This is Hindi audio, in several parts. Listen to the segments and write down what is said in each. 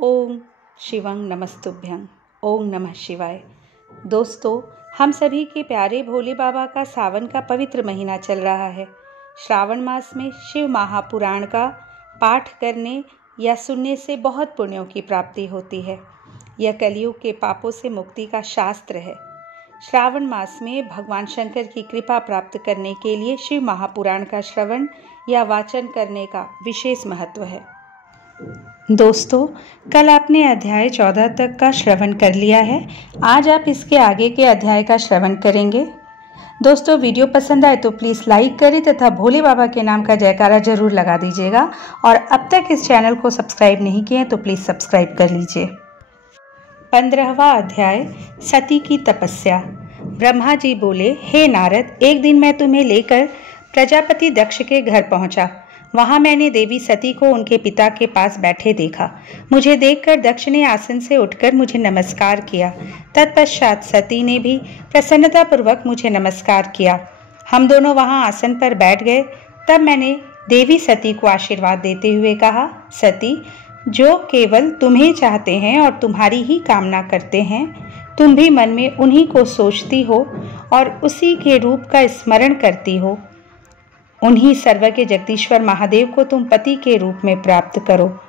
ओम शिवं नमस्तुभ्यं। ओम नमः शिवाय। दोस्तों, हम सभी के प्यारे भोले बाबा का सावन का पवित्र महीना चल रहा है। श्रावण मास में शिव महापुराण का पाठ करने या सुनने से बहुत पुण्यों की प्राप्ति होती है। यह कलयुग के पापों से मुक्ति का शास्त्र है। श्रावण मास में भगवान शंकर की कृपा प्राप्त करने के लिए शिव महापुराण का श्रवण या वाचन करने का विशेष महत्व है। दोस्तों, कल आपने अध्याय 14 तक का श्रवण कर लिया है। आज आप इसके आगे के अध्याय का श्रवण करेंगे। दोस्तों, वीडियो पसंद आए तो प्लीज़ लाइक करें तथा भोले बाबा के नाम का जयकारा जरूर लगा दीजिएगा। और अब तक इस चैनल को सब्सक्राइब नहीं किए हैं तो प्लीज़ सब्सक्राइब कर लीजिए। 15वां अध्याय, सती की तपस्या। ब्रह्मा जी बोले, हे नारद, एक दिन मैं तुम्हें लेकर प्रजापति दक्ष के घर पहुंचा। वहां मैंने देवी सती को उनके पिता के पास बैठे देखा। मुझे देखकर दक्ष ने आसन से उठकर मुझे नमस्कार किया। तत्पश्चात सती ने भी प्रसन्नतापूर्वक मुझे नमस्कार किया। हम दोनों वहां आसन पर बैठ गए। तब मैंने देवी सती को आशीर्वाद देते हुए कहा, सती, जो केवल तुम्हें चाहते हैं और तुम्हारी ही कामना करते हैं, तुम भी मन में उन्हीं को सोचती हो और उसी के रूप का स्मरण करती हो। उन्हीं सर्वज्ञ जगदीश्वर महादेव को तुम पति के रूप में प्राप्त करो,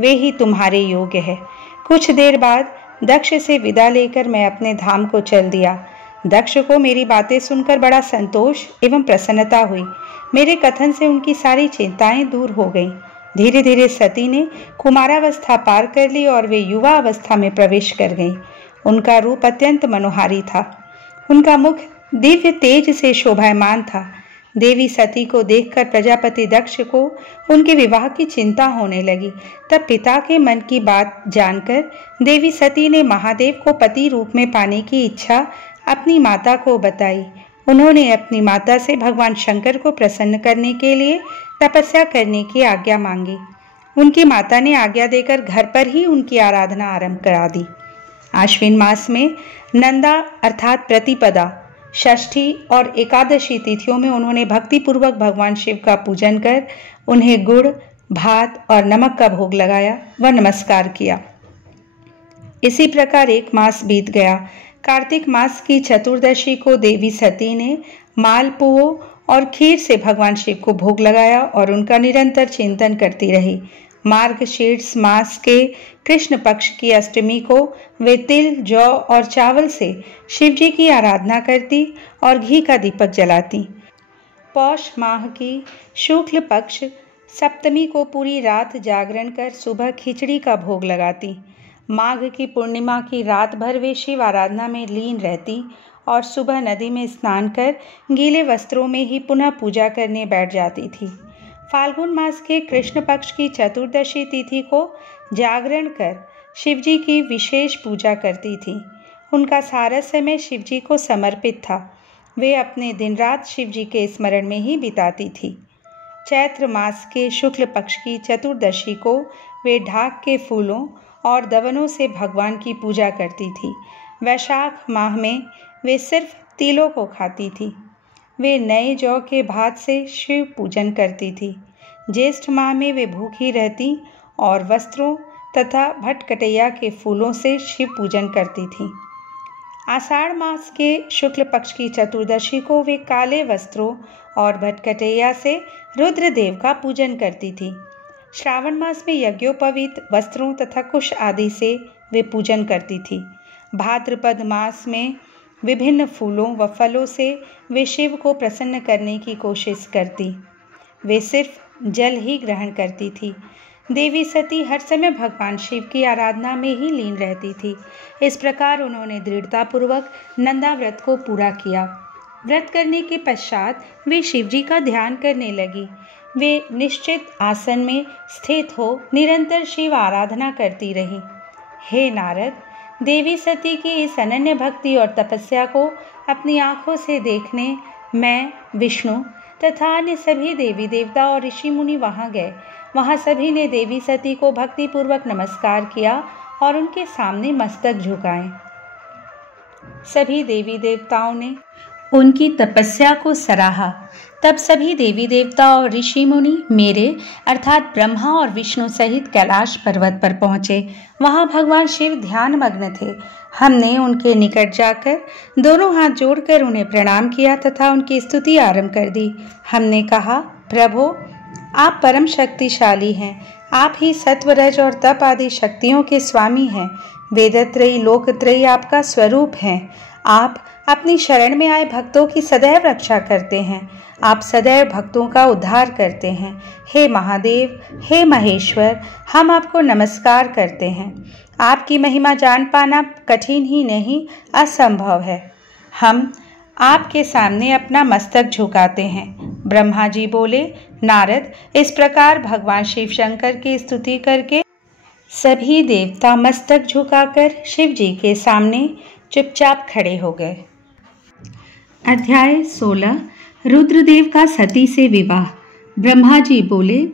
वे ही तुम्हारे योग्य है। कुछ देर बाद दक्ष से विदा लेकर मैं अपने धाम को चल दिया। दक्ष को मेरी बातें सुनकर बड़ा संतोष एवं प्रसन्नता हुई। मेरे कथन से उनकी सारी चिंताएं दूर हो गईं। धीरे धीरे सती ने कुमारावस्था पार कर ली और वे युवा अवस्था में प्रवेश कर गईं। उनका रूप अत्यंत मनोहारी था। उनका मुख दिव्य तेज से शोभायमान था। देवी सती को देखकर प्रजापति दक्ष को उनके विवाह की चिंता होने लगी। तब पिता के मन की बात जानकर देवी सती ने महादेव को पति रूप में पाने की इच्छा अपनी माता को बताई। उन्होंने अपनी माता से भगवान शंकर को प्रसन्न करने के लिए तपस्या करने की आज्ञा मांगी। उनकी माता ने आज्ञा देकर घर पर ही उनकी आराधना आरंभ करा दी। आश्विन मास में नंदा अर्थात प्रतिपदा, षष्ठी और एकादशी तिथियों में उन्होंने भक्तिपूर्वक भगवान शिव का पूजन कर उन्हें गुड़, भात और नमक का भोग लगाया व नमस्कार किया। इसी प्रकार एक मास बीत गया। कार्तिक मास की चतुर्दशी को देवी सती ने मालपुओं और खीर से भगवान शिव को भोग लगाया और उनका निरंतर चिंतन करती रही। मार्गशीर्ष मास के कृष्ण पक्ष की अष्टमी को वे तिल, जौ और चावल से शिव जी की आराधना करती और घी का दीपक जलाती। पौष माह की शुक्ल पक्ष सप्तमी को पूरी रात जागरण कर सुबह खिचड़ी का भोग लगाती। माघ की पूर्णिमा की रात भर वे शिव आराधना में लीन रहती और सुबह नदी में स्नान कर गीले वस्त्रों में ही पुनः पूजा करने बैठ जाती थी। फाल्गुन मास के कृष्ण पक्ष की चतुर्दशी तिथि को जागरण कर शिवजी की विशेष पूजा करती थी। उनका सारा समय शिवजी को समर्पित था। वे अपने दिन रात शिवजी के स्मरण में ही बिताती थी। चैत्र मास के शुक्ल पक्ष की चतुर्दशी को वे ढाक के फूलों और दवनों से भगवान की पूजा करती थी। वैशाख माह में वे सिर्फ तिलों को खाती थी। वे नए जौ के भात से शिव पूजन करती थी। ज्येष्ठ माह में वे भूखी रहती और वस्त्रों तथा भटकटैया के फूलों से शिव पूजन करती थी। आषाढ़ मास के शुक्ल पक्ष की चतुर्दशी को वे काले वस्त्रों और भटकटैया से रुद्रदेव का पूजन करती थी। श्रावण मास में यज्ञोपवीत वस्त्रों तथा कुश आदि से वे पूजन करती थी। भाद्रपद मास में विभिन्न फूलों व फलों से वे शिव को प्रसन्न करने की कोशिश करती। वे सिर्फ जल ही ग्रहण करती थी। देवी सती हर समय भगवान शिव की आराधना में ही लीन रहती थी। इस प्रकार उन्होंने दृढ़तापूर्वक नंदा व्रत को पूरा किया। व्रत करने के पश्चात वे शिवजी का ध्यान करने लगी। वे निश्चित आसन में स्थित हो निरंतर शिव आराधना करती रही। हे नारद, देवी सती की इस अनन्य भक्ति और तपस्या को अपनी आंखों से देखने मैं, विष्णु तथा अन्य सभी देवी देवता और ऋषि मुनि वहां गए। वहां सभी ने देवी सती को भक्तिपूर्वक नमस्कार किया और उनके सामने मस्तक झुकाए। सभी देवी देवताओं ने उनकी तपस्या को सराहा। तब सभी देवी देवता और ऋषि मुनि मेरे अर्थात ब्रह्मा और विष्णु सहित कैलाश पर्वत पर पहुंचे। वहां भगवान शिव ध्यान मग्न थे। हमने उनके निकट जाकर दोनों हाथ जोड़कर उन्हें प्रणाम किया तथा उनकी स्तुति आरंभ कर दी। हमने कहा, प्रभो, आप परम शक्तिशाली हैं। आप ही सत्व, रज और तप आदि शक्तियों के स्वामी हैं। वेदत्रयी लोकत्रयी आपका स्वरूप है। आप अपनी शरण में आए भक्तों की सदैव रक्षा करते हैं। आप सदैव भक्तों का उद्धार करते हैं। हे महादेव, हे महेश्वर, हम आपको नमस्कार करते हैं। आपकी महिमा जान पाना कठिन ही नहीं, असंभव है। हम आपके सामने अपना मस्तक झुकाते हैं। ब्रह्मा जी बोले, नारद, इस प्रकार भगवान शिव शंकर की स्तुति करके सभी देवता मस्तक झुकाकर शिव जी के सामने चुपचाप खड़े हो गए। अध्याय 16। रुद्रदेव का सती से विवाह। ब्रह्मा जी बोले,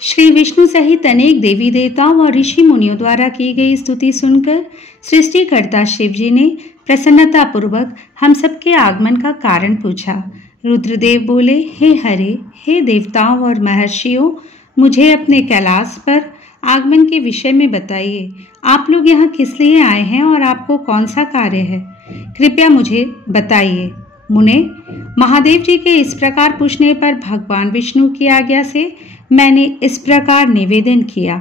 श्री विष्णु सहित अनेक देवी देवताओं और ऋषि मुनियों द्वारा की गई स्तुति सुनकर सृष्टिकर्ता शिव जी ने प्रसन्नता पूर्वक हम सबके आगमन का कारण पूछा। रुद्रदेव बोले, हे हरे, हे देवताओं और महर्षियों, मुझे अपने कैलाश पर आगमन के विषय में बताइए। आप लोग यहाँ किस लिए आए हैं और आपको कौन सा कार्य है? कृपया मुझे बताइए। मुने, महादेव जी के इस प्रकार पूछने पर भगवान विष्णु की आज्ञा से मैंने इस प्रकार निवेदन किया।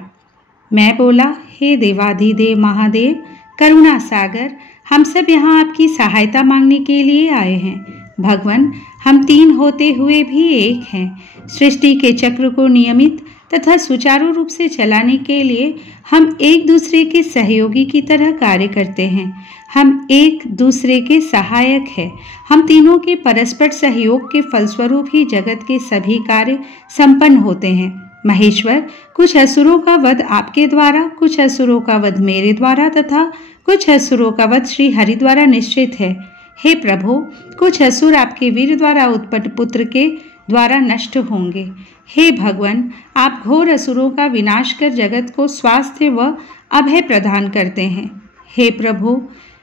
मैं बोला, हे देवाधिदेव महादेव, करुणा सागर, हम सब यहाँ आपकी सहायता मांगने के लिए आए हैं। भगवान, हम तीन होते हुए भी एक हैं। सृष्टि के चक्र को नियमित तथा सुचारू रूप से चलाने के लिए हम एक दूसरे के सहयोगी की तरह कार्य करते हैं। हम एक दूसरे के सहायक हैं। हम तीनों के परस्पर सहयोग के फलस्वरूप ही जगत के सभी कार्य संपन्न होते हैं। महेश्वर, कुछ असुरों का वध आपके द्वारा, कुछ असुरों का वध मेरे द्वारा तथा कुछ असुरों का वध श्री हरि द्वारा निश्चित है। हे प्रभु, कुछ असुर आपके वीर द्वारा उत्पन्न पुत्र के द्वारा नष्ट होंगे। हे भगवान, आप घोर असुरों का विनाश कर जगत को स्वास्थ्य व अभय प्रदान करते हैं। हे प्रभु,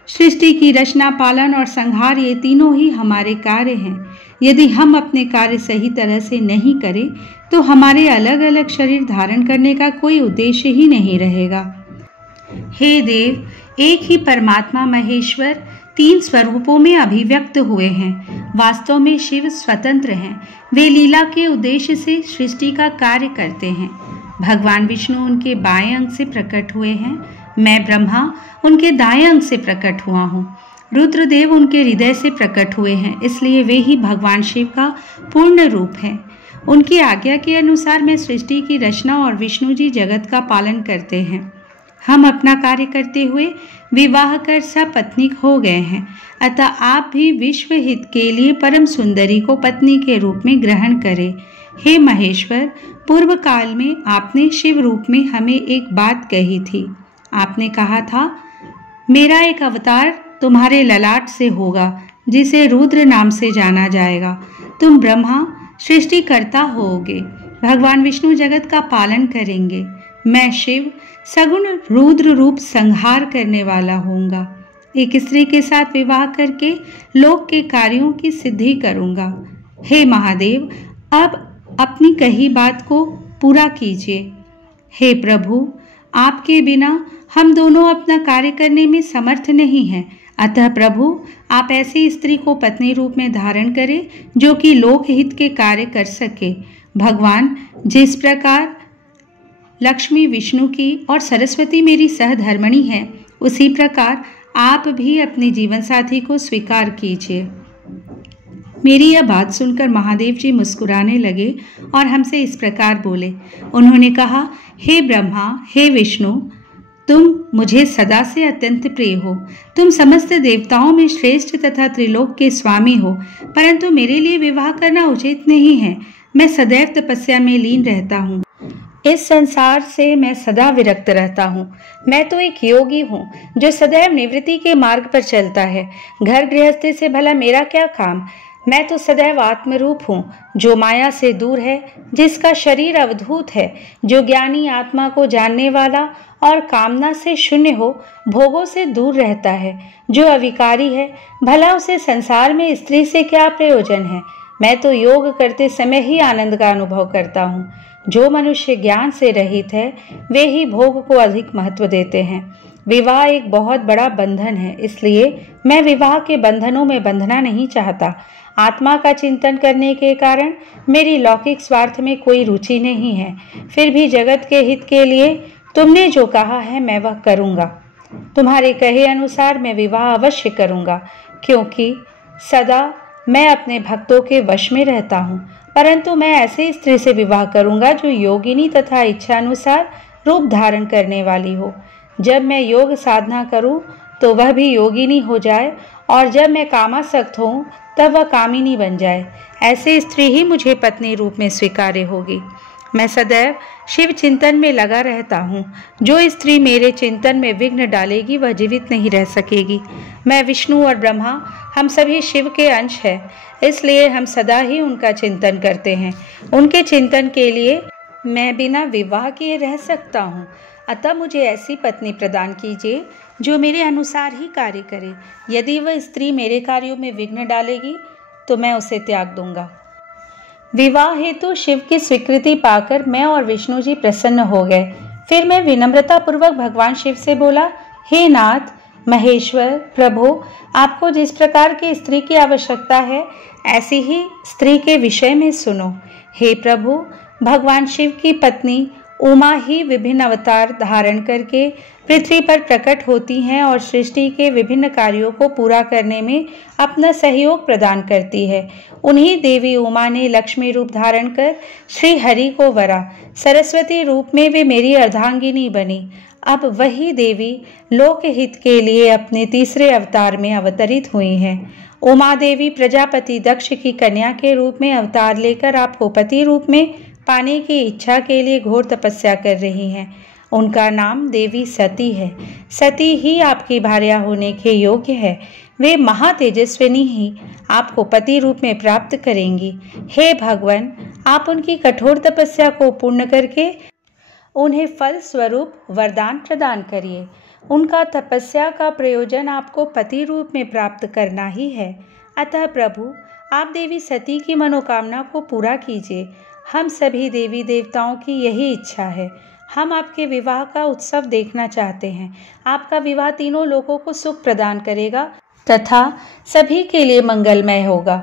सृष्टि की रचना, पालन और संहार ये तीनों ही हमारे कार्य हैं। यदि हम अपने कार्य सही तरह से नहीं करें तो हमारे अलग अलग शरीर धारण करने का कोई उद्देश्य ही नहीं रहेगा। हे देव, एक ही परमात्मा महेश्वर तीन स्वरूपों में अभिव्यक्त हुए हैं। वास्तव में शिव स्वतंत्र हैं। वे लीला के उद्देश्य से सृष्टि का कार्य करते हैं। भगवान विष्णु उनके बाएं अंग से प्रकट हुए हैं। मैं ब्रह्मा उनके दाएं अंग से प्रकट हुआ हूँ। रुद्रदेव उनके हृदय से प्रकट हुए हैं, इसलिए वे ही भगवान शिव का पूर्ण रूप हैं। उनकी आज्ञा के अनुसार मैं सृष्टि की रचना और विष्णु जी जगत का पालन करते हैं। हम अपना कार्य करते हुए विवाह कर सपत्नीक हो गए हैं, अतः आप भी विश्व हित के लिए परम सुंदरी को पत्नी के रूप में ग्रहण करें। हे महेश्वर, पूर्व काल में आपने शिव रूप में हमें एक बात कही थी। आपने कहा था, मेरा एक अवतार तुम्हारे ललाट से होगा जिसे रुद्र नाम से जाना जाएगा। तुम ब्रह्मा सृष्टिकर्ता होोगे। भगवान विष्णु जगत का पालन करेंगे। मैं शिव सगुण रुद्र रूप संहार करने वाला होऊंगा। एक स्त्री के साथ विवाह करके लोक के कार्यों की सिद्धि करूंगा। हे महादेव, अब अपनी कही बात को पूरा कीजिए। हे प्रभु, आपके बिना हम दोनों अपना कार्य करने में समर्थ नहीं हैं। अतः प्रभु, आप ऐसी स्त्री को पत्नी रूप में धारण करें जो कि लोकहित के कार्य कर सके। भगवान, जिस प्रकार लक्ष्मी विष्णु की और सरस्वती मेरी सहधर्मणी है, उसी प्रकार आप भी अपने जीवन साथी को स्वीकार कीजिए। मेरी यह बात सुनकर महादेव जी मुस्कुराने लगे और हमसे इस प्रकार बोले। उन्होंने कहा, हे ब्रह्मा, हे विष्णु, तुम मुझे सदा से अत्यंत प्रिय हो। तुम समस्त देवताओं में श्रेष्ठ तथा त्रिलोक के स्वामी हो, परंतु मेरे लिए विवाह करना उचित नहीं है। मैं सदैव तपस्या में लीन रहता हूँ। इस संसार से मैं सदा विरक्त रहता हूँ। मैं तो एक योगी हूँ जो सदैव निवृत्ति के मार्ग पर चलता है। घर गृहस्थी से भला मेरा क्या काम? मैं तो सदैव आत्मरूप हूँ, जो माया से दूर है, जिसका शरीर अवधूत है, जो ज्ञानी आत्मा को जानने वाला और कामना से शून्य हो, भोगों से दूर रहता है, जो अविकारी है। भला उसे संसार में स्त्री से क्या प्रयोजन है? मैं तो योग करते समय ही आनंद का अनुभव करता हूँ। जो मनुष्य ज्ञान से रहित है, वे ही भोग को अधिक महत्व देते हैं। विवाह एक बहुत बड़ा बंधन है, इसलिए मैं विवाह के बंधनों में बंधना नहीं चाहता। आत्मा का चिंतन करने के कारण मेरी लौकिक स्वार्थ में कोई रुचि नहीं है। फिर भी जगत के हित के लिए तुमने जो कहा है मैं वह करूँगा। तुम्हारे कहे अनुसार मैं विवाह अवश्य करूँगा, क्योंकि सदा मैं अपने भक्तों के वश में रहता हूँ। परंतु मैं ऐसी स्त्री से विवाह करूँगा जो योगिनी तथा इच्छा अनुसार रूप धारण करने वाली हो। जब मैं योग साधना करूं तो वह भी योगिनी हो जाए, और जब मैं कामासक्त हूं तब वह कामिनी बन जाए। ऐसी स्त्री ही मुझे पत्नी रूप में स्वीकार्य होगी। मैं सदैव शिव चिंतन में लगा रहता हूँ। जो स्त्री मेरे चिंतन में विघ्न डालेगी वह जीवित नहीं रह सकेगी। मैं विष्णु और ब्रह्मा हम सभी शिव के अंश हैं, इसलिए हम सदा ही उनका चिंतन करते हैं। उनके चिंतन के लिए मैं बिना विवाह किए रह सकता हूँ। अतः मुझे ऐसी पत्नी प्रदान कीजिए जो मेरे अनुसार ही कार्य करे। यदि वह स्त्री मेरे कार्यों में विघ्न डालेगी तो मैं उसे त्याग दूंगा। विवाह हेतु शिव की स्वीकृति पाकर मैं और विष्णु जी प्रसन्न हो गए। फिर मैं विनम्रता पूर्वक भगवान शिव से बोला, हे नाथ, महेश्वर, प्रभु, आपको जिस प्रकार की स्त्री की आवश्यकता है ऐसी ही स्त्री के विषय में सुनो। हे प्रभु, भगवान शिव की पत्नी उमा ही विभिन्न अवतार धारण करके पृथ्वी पर प्रकट होती हैं और सृष्टि के विभिन्न कार्यों को पूरा करने में अपना सहयोग प्रदान करती है। उन्हीं देवी उमा ने लक्ष्मी रूप धारण कर श्री हरि को वरा। सरस्वती रूप में वे मेरी अर्धांगिनी बनी। अब वही देवी लोक हित के लिए अपने तीसरे अवतार में अवतरित हुई हैं। उमा देवी प्रजापति दक्ष की कन्या के रूप में अवतार लेकर आपको पति रूप में पाने की इच्छा के लिए घोर तपस्या कर रही हैं। उनका नाम देवी सती है। सती ही आपकी भार्या होने के योग्य है। वे महातेजस्विनी ही आपको पति रूप में प्राप्त करेंगी। हे भगवान, आप उनकी कठोर तपस्या को पूर्ण करके उन्हें फल स्वरूप वरदान प्रदान करिए। उनका तपस्या का प्रयोजन आपको पति रूप में प्राप्त करना ही है। अतः प्रभु, आप देवी सती की मनोकामना को पूरा कीजिए। हम सभी देवी देवताओं की यही इच्छा है। हम आपके विवाह का उत्सव देखना चाहते हैं। आपका विवाह तीनों लोगों को सुख प्रदान करेगा तथा सभी के लिए मंगलमय होगा।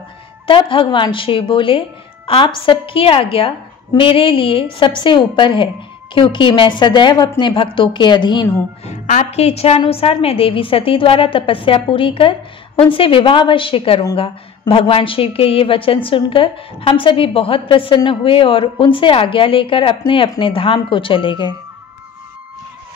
तब भगवान शिव बोले, आप सबकी आज्ञा मेरे लिए सबसे ऊपर है, क्योंकि मैं सदैव अपने भक्तों के अधीन हूँ। आपकी इच्छा अनुसार मैं देवी सती द्वारा तपस्या पूरी कर उनसे विवाह अवश्य करूँगा। भगवान शिव के ये वचन सुनकर हम सभी बहुत प्रसन्न हुए और उनसे आज्ञा लेकर अपने अपने धाम को चले गए।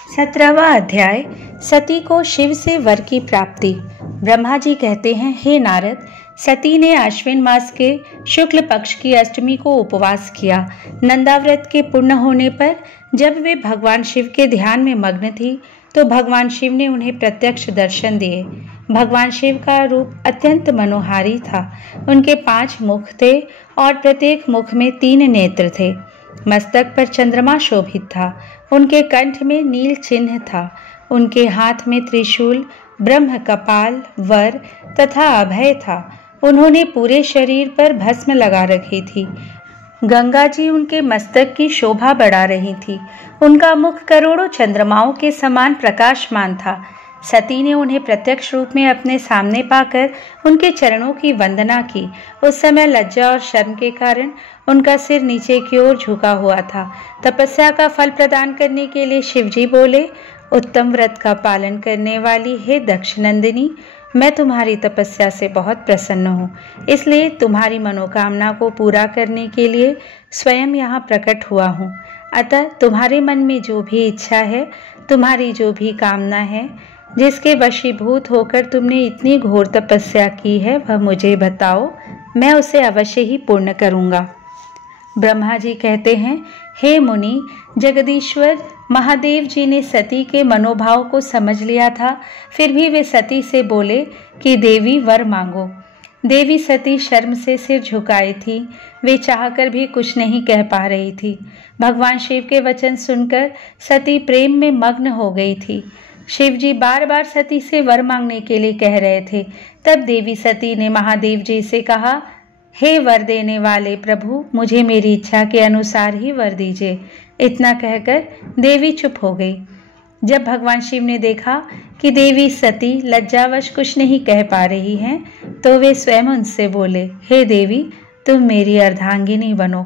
17वां अध्याय, सती को शिव से वर की प्राप्ति। ब्रह्मा जी कहते हैं, हे नारद, सती ने आश्विन मास के शुक्ल पक्ष की अष्टमी को उपवास किया। नंदाव्रत के पूर्ण होने पर जब वे भगवान शिव के ध्यान में मग्न थी तो भगवान शिव ने उन्हें प्रत्यक्ष दर्शन दिए। भगवान शिव का रूप अत्यंत मनोहारी था। उनके 5 मुख थे और प्रत्येक मुख में 3 नेत्र थे। मस्तक पर चंद्रमा शोभित था। उनके कंठ में नील चिन्ह था। उनके हाथ में त्रिशूल, ब्रह्म कपाल, वर तथा अभय था। उन्होंने पूरे शरीर पर भस्म लगा रखी थी। गंगा जी उनके मस्तक की शोभा बढ़ा रही थी। उनका मुख करोड़ों चंद्रमाओं के समान प्रकाशमान था। सती ने उन्हें प्रत्यक्ष रूप में अपने सामने पाकर उनके चरणों की वंदना की। उस समय लज्जा और शर्म के कारण उनका सिर नीचे की ओर झुका हुआ था। तपस्या का फल प्रदान करने के लिए शिवजी बोले, उत्तम व्रत का पालन करने वाली हे दक्षनंदिनी, मैं तुम्हारी तपस्या से बहुत प्रसन्न हूँ, इसलिए तुम्हारी मनोकामना को पूरा करने के लिए स्वयं यहाँ प्रकट हुआ हूँ। अतः तुम्हारे मन में जो भी इच्छा है, तुम्हारी जो भी कामना है, जिसके वशीभूत होकर तुमने इतनी घोर तपस्या की है, वह मुझे बताओ, मैं उसे अवश्य ही पूर्ण करूँगा। ब्रह्मा जी कहते हैं, हे मुनि, जगदीश्वर महादेव जी ने सती के मनोभाव को समझ लिया था। फिर भी वे सती से बोले कि देवी वर मांगो। देवी सती शर्म से सिर झुकाई थी। वे चाहकर भी कुछ नहीं कह पा रही थी। भगवान शिव के वचन सुनकर सती प्रेम में मग्न हो गई थी। शिव जी बार बार सती से वर मांगने के लिए कह रहे थे। तब देवी सती ने महादेव जी से कहा, हे वर देने वाले प्रभु, मुझे मेरी इच्छा के अनुसार ही वर दीजिए। इतना कहकर देवी चुप हो गई। जब भगवान शिव ने देखा कि देवी सती लज्जावश कुछ नहीं कह पा रही हैं, तो वे स्वयं उनसे बोले, हे देवी, तुम मेरी अर्धांगिनी बनो।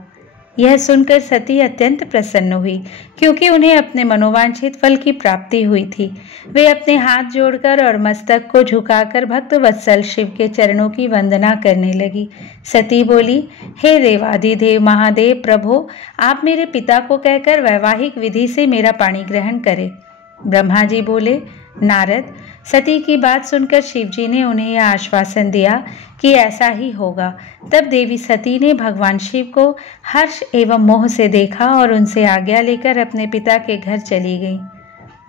यह सुनकर सती अत्यंत प्रसन्न हुई, क्योंकि उन्हें अपने मनोवांछित फल की प्राप्ति हुई थी। वे अपने हाथ जोड़कर और मस्तक को झुकाकर भक्त वत्सल शिव के चरणों की वंदना करने लगी। सती बोली, हे देवाधिदेव महादेव प्रभु, आप मेरे पिता को कहकर वैवाहिक विधि से मेरा पाणी ग्रहण करें। ब्रह्मा जी बोले, नारद, सती की बात सुनकर शिव जी ने उन्हें यह आश्वासन दिया कि ऐसा ही होगा। तब देवी सती ने भगवान शिव को हर्ष एवं मोह से देखा और उनसे आज्ञा लेकर अपने पिता के घर चली गई।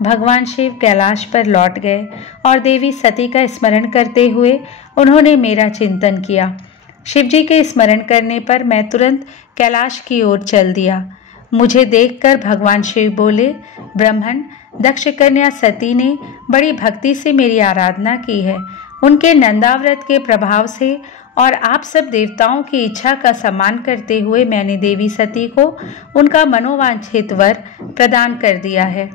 भगवान शिव कैलाश पर लौट गए और देवी सती का स्मरण करते हुए उन्होंने मेरा चिंतन किया। शिव जी के स्मरण करने पर मैं तुरंत कैलाश की ओर चल दिया। मुझे देखकर भगवान शिव बोले, ब्राह्मण, दक्ष कन्या सती ने बड़ी भक्ति से मेरी आराधना की है। उनके नंदाव्रत के प्रभाव से और आप सब देवताओं की इच्छा का सम्मान करते हुए मैंने देवी सती को उनका मनोवांछित वर प्रदान कर दिया है।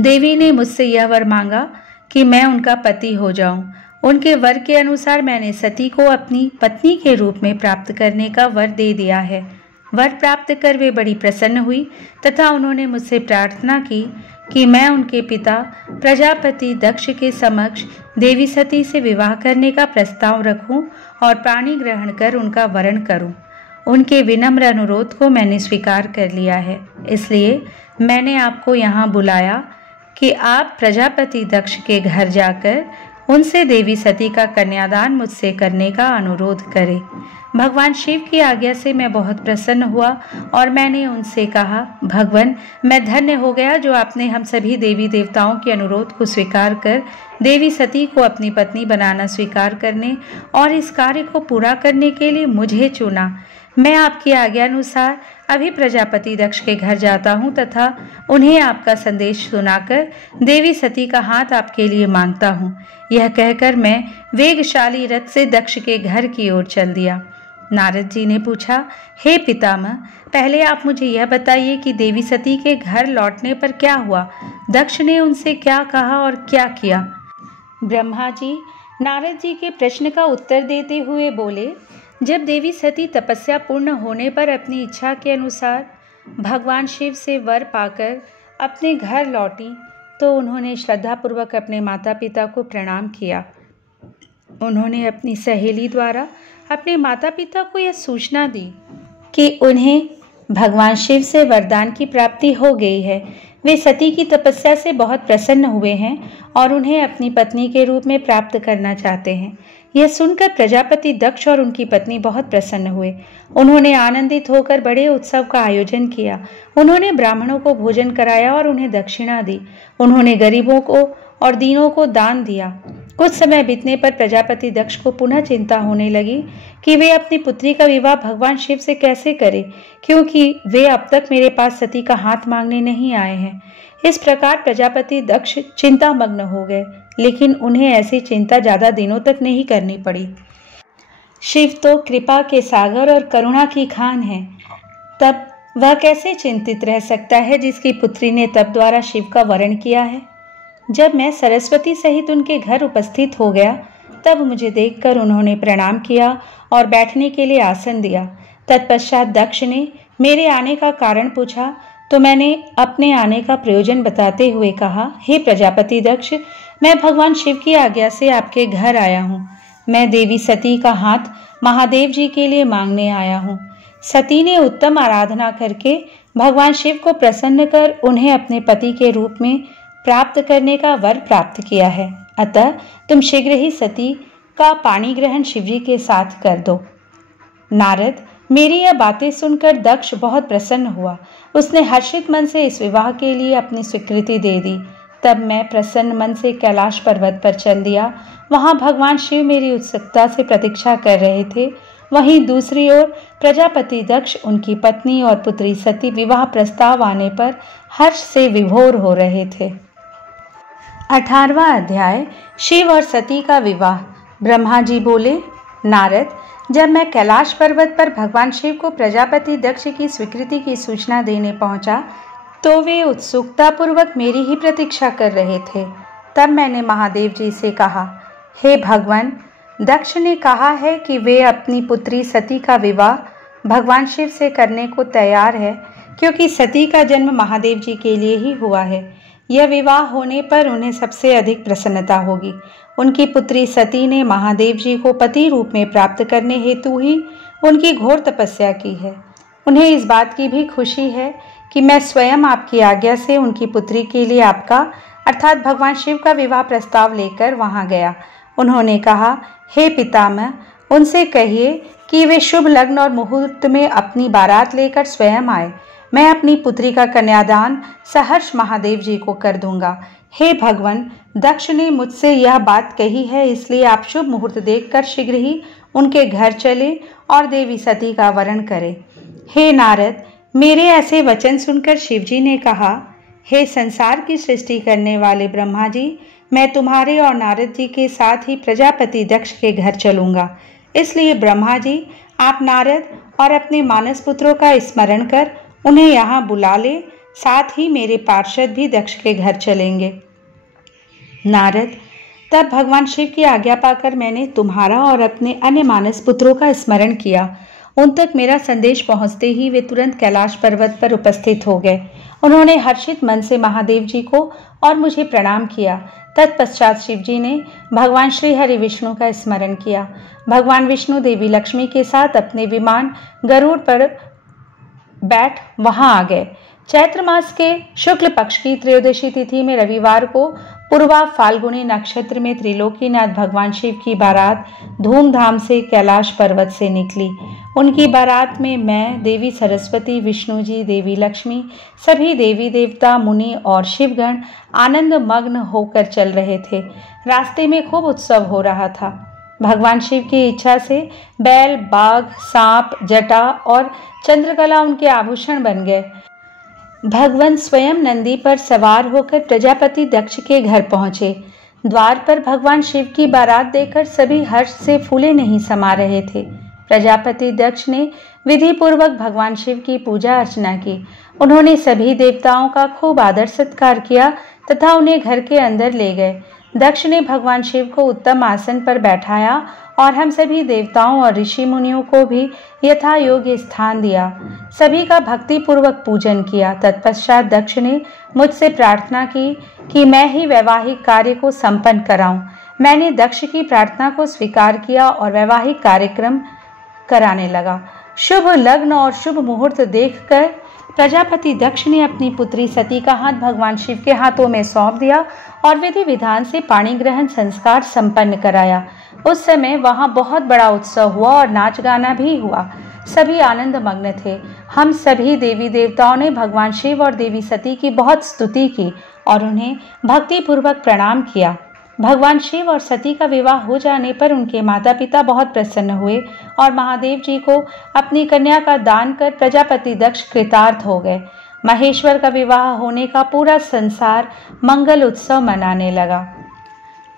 देवी ने मुझसे यह वर मांगा कि मैं उनका पति हो जाऊं। उनके वर के अनुसार मैंने सती को अपनी पत्नी के रूप में प्राप्त करने का वर दे दिया है। वर प्राप्त कर वे बड़ी प्रसन्न हुई तथा उन्होंने मुझसे प्रार्थना की कि मैं उनके पिता प्रजापति दक्ष के समक्ष देवी सती से विवाह करने का प्रस्ताव रखूं और पाणी ग्रहण कर उनका वरण करूं। उनके विनम्र अनुरोध को मैंने स्वीकार कर लिया है, इसलिए मैंने आपको यहाँ बुलाया कि आप प्रजापति दक्ष के घर जाकर उनसे देवी सती का कन्यादान मुझसे करने का अनुरोध करें। भगवान शिव की आज्ञा से मैं बहुत प्रसन्न हुआ और मैंने उनसे कहा, भगवान, मैं धन्य हो गया जो आपने हम सभी देवी देवताओं के अनुरोध को स्वीकार कर देवी सती को अपनी पत्नी बनाना स्वीकार करने और इस कार्य को पूरा करने के लिए मुझे चुना। मैं आपकी आज्ञा अनुसार अभी प्रजापति दक्ष के घर जाता हूँ तथा उन्हें आपका संदेश सुनाकर देवी सती का हाथ आपके लिए मांगता हूँ। यह कहकर मैं वेगशाली रथ से दक्ष के घर की ओर चल दिया। नारद जी ने पूछा, हे पितामह, पहले आप मुझे यह बताइए कि देवी सती के घर लौटने पर क्या हुआ? दक्ष ने उनसे क्या कहा और क्या किया? ब्रह्मा जी नारद जी के प्रश्न का उत्तर देते हुए बोले, जब देवी सती तपस्या पूर्ण होने पर अपनी इच्छा के अनुसार भगवान शिव से वर पाकर अपने घर लौटी तो उन्होंने श्रद्धापूर्वक अपने माता पिता को प्रणाम किया। उन्होंने अपनी सहेली द्वारा अपने माता पिता को यह सूचना दी कि उन्हें भगवान शिव से वरदान की प्राप्ति हो गई है। वे सती की तपस्या से बहुत प्रसन्न हुए हैं और उन्हें अपनी पत्नी के रूप में प्राप्त करना चाहते हैं। यह सुनकर प्रजापति दक्ष और उनकी पत्नी बहुत प्रसन्न हुए। उन्होंने आनंदित होकर बड़े उत्सव का आयोजन किया। उन्होंने ब्राह्मणों को भोजन कराया और उन्हें दक्षिणा दी। उन्होंने गरीबों को और दीनों को दान दिया। कुछ समय बीतने पर प्रजापति दक्ष को पुनः चिंता होने लगी कि वे अपनी पुत्री का विवाह भगवान शिव से कैसे करें, क्योंकि वे अब तक मेरे पास सती का हाथ मांगने नहीं आए हैं। इस प्रकार प्रजापति दक्ष चिंता मग्न हो गए, लेकिन उन्हें ऐसी चिंता ज्यादा दिनों तक नहीं करनी पड़ी। शिव तो कृपा के सागर और करुणा की खान है, तब वह कैसे चिंतित रह सकता है जिसकी पुत्री ने तप द्वारा शिव का वरण किया है। जब मैं सरस्वती सहित उनके घर उपस्थित हो गया तब मुझे देखकर उन्होंने प्रणाम किया और बैठने के लिए आसन दिया। तत्पश्चात दक्ष ने मेरे आने का कारण पूछा तो मैंने अपने आने का प्रयोजन बताते हुए कहा, हे प्रजापति दक्ष, मैं भगवान शिव की आज्ञा से आपके घर आया हूँ। मैं देवी सती का हाथ महादेव जी के लिए मांगने आया हूँ। सती ने उत्तम आराधना करके भगवान शिव को प्रसन्न कर उन्हें अपने पति के रूप में प्राप्त करने का वर प्राप्त किया है। अतः तुम शीघ्र ही सती का पाणी ग्रहण शिवजी के साथ कर दो। नारद, मेरी यह बातें सुनकर दक्ष बहुत प्रसन्न हुआ। उसने हर्षित मन से इस विवाह के लिए अपनी स्वीकृति दे दी। तब मैं प्रसन्न मन से कैलाश पर्वत पर चल दिया। वहां भगवान शिव मेरी उत्सुकता से प्रतीक्षा कर रहे थे। वहीं दूसरी ओर प्रजापति दक्ष, उनकी पत्नी और पुत्री सती विवाह प्रस्ताव आने पर हर्ष से विभोर हो रहे थे। 18वां अध्याय, शिव और सती का विवाह। ब्रह्मा जी बोले, नारद, जब मैं कैलाश पर्वत पर भगवान शिव को प्रजापति दक्ष की स्वीकृति की सूचना देने पहुंचा तो वे उत्सुकता पूर्वक मेरी ही प्रतीक्षा कर रहे थे। तब मैंने महादेव जी से कहा, हे भगवान, दक्ष ने कहा है कि वे अपनी पुत्री सती का विवाह भगवान शिव से करने को तैयार है, क्योंकि सती का जन्म महादेव जी के लिए ही हुआ है। यह विवाह होने पर उन्हें सबसे अधिक प्रसन्नता होगी। उनकी पुत्री सती ने महादेव जी को पति रूप में प्राप्त करने हेतु ही उनकी घोर तपस्या की है। उन्हें इस बात की भी खुशी है कि मैं स्वयं आपकी आज्ञा से उनकी पुत्री के लिए आपका अर्थात भगवान शिव का विवाह प्रस्ताव लेकर वहां गया। उन्होंने कहा, हे पितामह, उनसे कहिए कि वे शुभ लग्न और मुहूर्त में अपनी बारात लेकर स्वयं आए। मैं अपनी पुत्री का कन्यादान सहर्ष महादेव जी को कर दूंगा। हे भगवान, दक्ष ने मुझसे यह बात कही है, इसलिए आप शुभ मुहूर्त देखकर शीघ्र ही उनके घर चले और देवी सती का वरण करें। हे नारद, मेरे ऐसे वचन सुनकर शिवजी ने कहा, हे संसार की सृष्टि करने वाले ब्रह्मा जी, मैं तुम्हारे और नारद जी के साथ ही प्रजापति दक्ष के घर चलूंगा। इसलिए ब्रह्मा जी, आप नारद और अपने मानस पुत्रों का स्मरण कर उन्हें यहाँ बुला ले, साथ ही मेरे पार्षद भी दक्ष के घर चलेंगे। नारद, तब भगवान शिव की आज्ञा पाकर मैंने तुम्हारा और अपने अन्य मानस पुत्रों का स्मरण किया। उन तक मेरा संदेश पहुंचते ही वे तुरंत कैलाश पर्वत पर उपस्थित हो गए। उन्होंने हर्षित मन से महादेव जी को और मुझे प्रणाम किया। तत्पश्चात शिव जी ने भगवान श्री हरि विष्णु का स्मरण किया। भगवान विष्णु देवी लक्ष्मी के साथ अपने विमान गरुड़ पर बैठ वहां आ गए। चैत्र मास के शुक्ल पक्ष की त्रयोदशी तिथि में रविवार को पूर्वा फाल्गुनी नक्षत्र में त्रिलोकीनाथ भगवान शिव की बारात धूमधाम से कैलाश पर्वत से निकली। उनकी बारात में मैं, देवी सरस्वती, विष्णु जी, देवी लक्ष्मी, सभी देवी देवता, मुनि और शिवगण आनंद मग्न होकर चल रहे थे। रास्ते में खूब उत्सव हो रहा था। भगवान शिव की इच्छा से बैल, बाघ, सांप, जटा और चंद्रकला उनके आभूषण बन गए। भगवान स्वयं नंदी पर सवार होकर प्रजापति दक्ष के घर पहुंचे। द्वार पर भगवान शिव की बारात देखकर सभी हर्ष से फूले नहीं समा रहे थे। प्रजापति दक्ष ने विधि पूर्वक भगवान शिव की पूजा अर्चना की। उन्होंने सभी देवताओं का खूब आदर सत्कार किया तथा उन्हें घर के अंदर ले गए। दक्ष ने भगवान शिव को उत्तम आसन पर बैठाया और हम सभी देवताओं और ऋषि मुनियों को भी यथा योग्य स्थान दिया। सभी का भक्ति पूर्वक पूजन किया। तत्पश्चात दक्ष ने मुझसे प्रार्थना की कि मैं ही वैवाहिक कार्य को संपन्न कराऊं। मैंने दक्ष की प्रार्थना को स्वीकार किया और वैवाहिक कार्यक्रम कराने लगा। शुभ लग्न और शुभ मुहूर्त देखकर प्रजापति दक्ष ने अपनी पुत्री सती का हाथ भगवान शिव के हाथों में सौंप दिया और विधि विधान से पाणी ग्रहण संस्कार संपन्न कराया। उस समय वहां बहुत बड़ा उत्सव हुआ और नाच गाना भी हुआ। सभी आनंद मग्न थे। हम सभी देवी देवताओं ने भगवान शिव और देवी सती की बहुत स्तुति की और उन्हें भक्ति पूर्वक प्रणाम किया। भगवान शिव और सती का विवाह हो जाने पर उनके माता पिता बहुत प्रसन्न हुए और महादेव जी को अपनी कन्या का दान कर प्रजापति दक्ष कृतार्थ हो गए। महेश्वर का विवाह होने का पूरा संसार मंगल उत्सव मनाने लगा।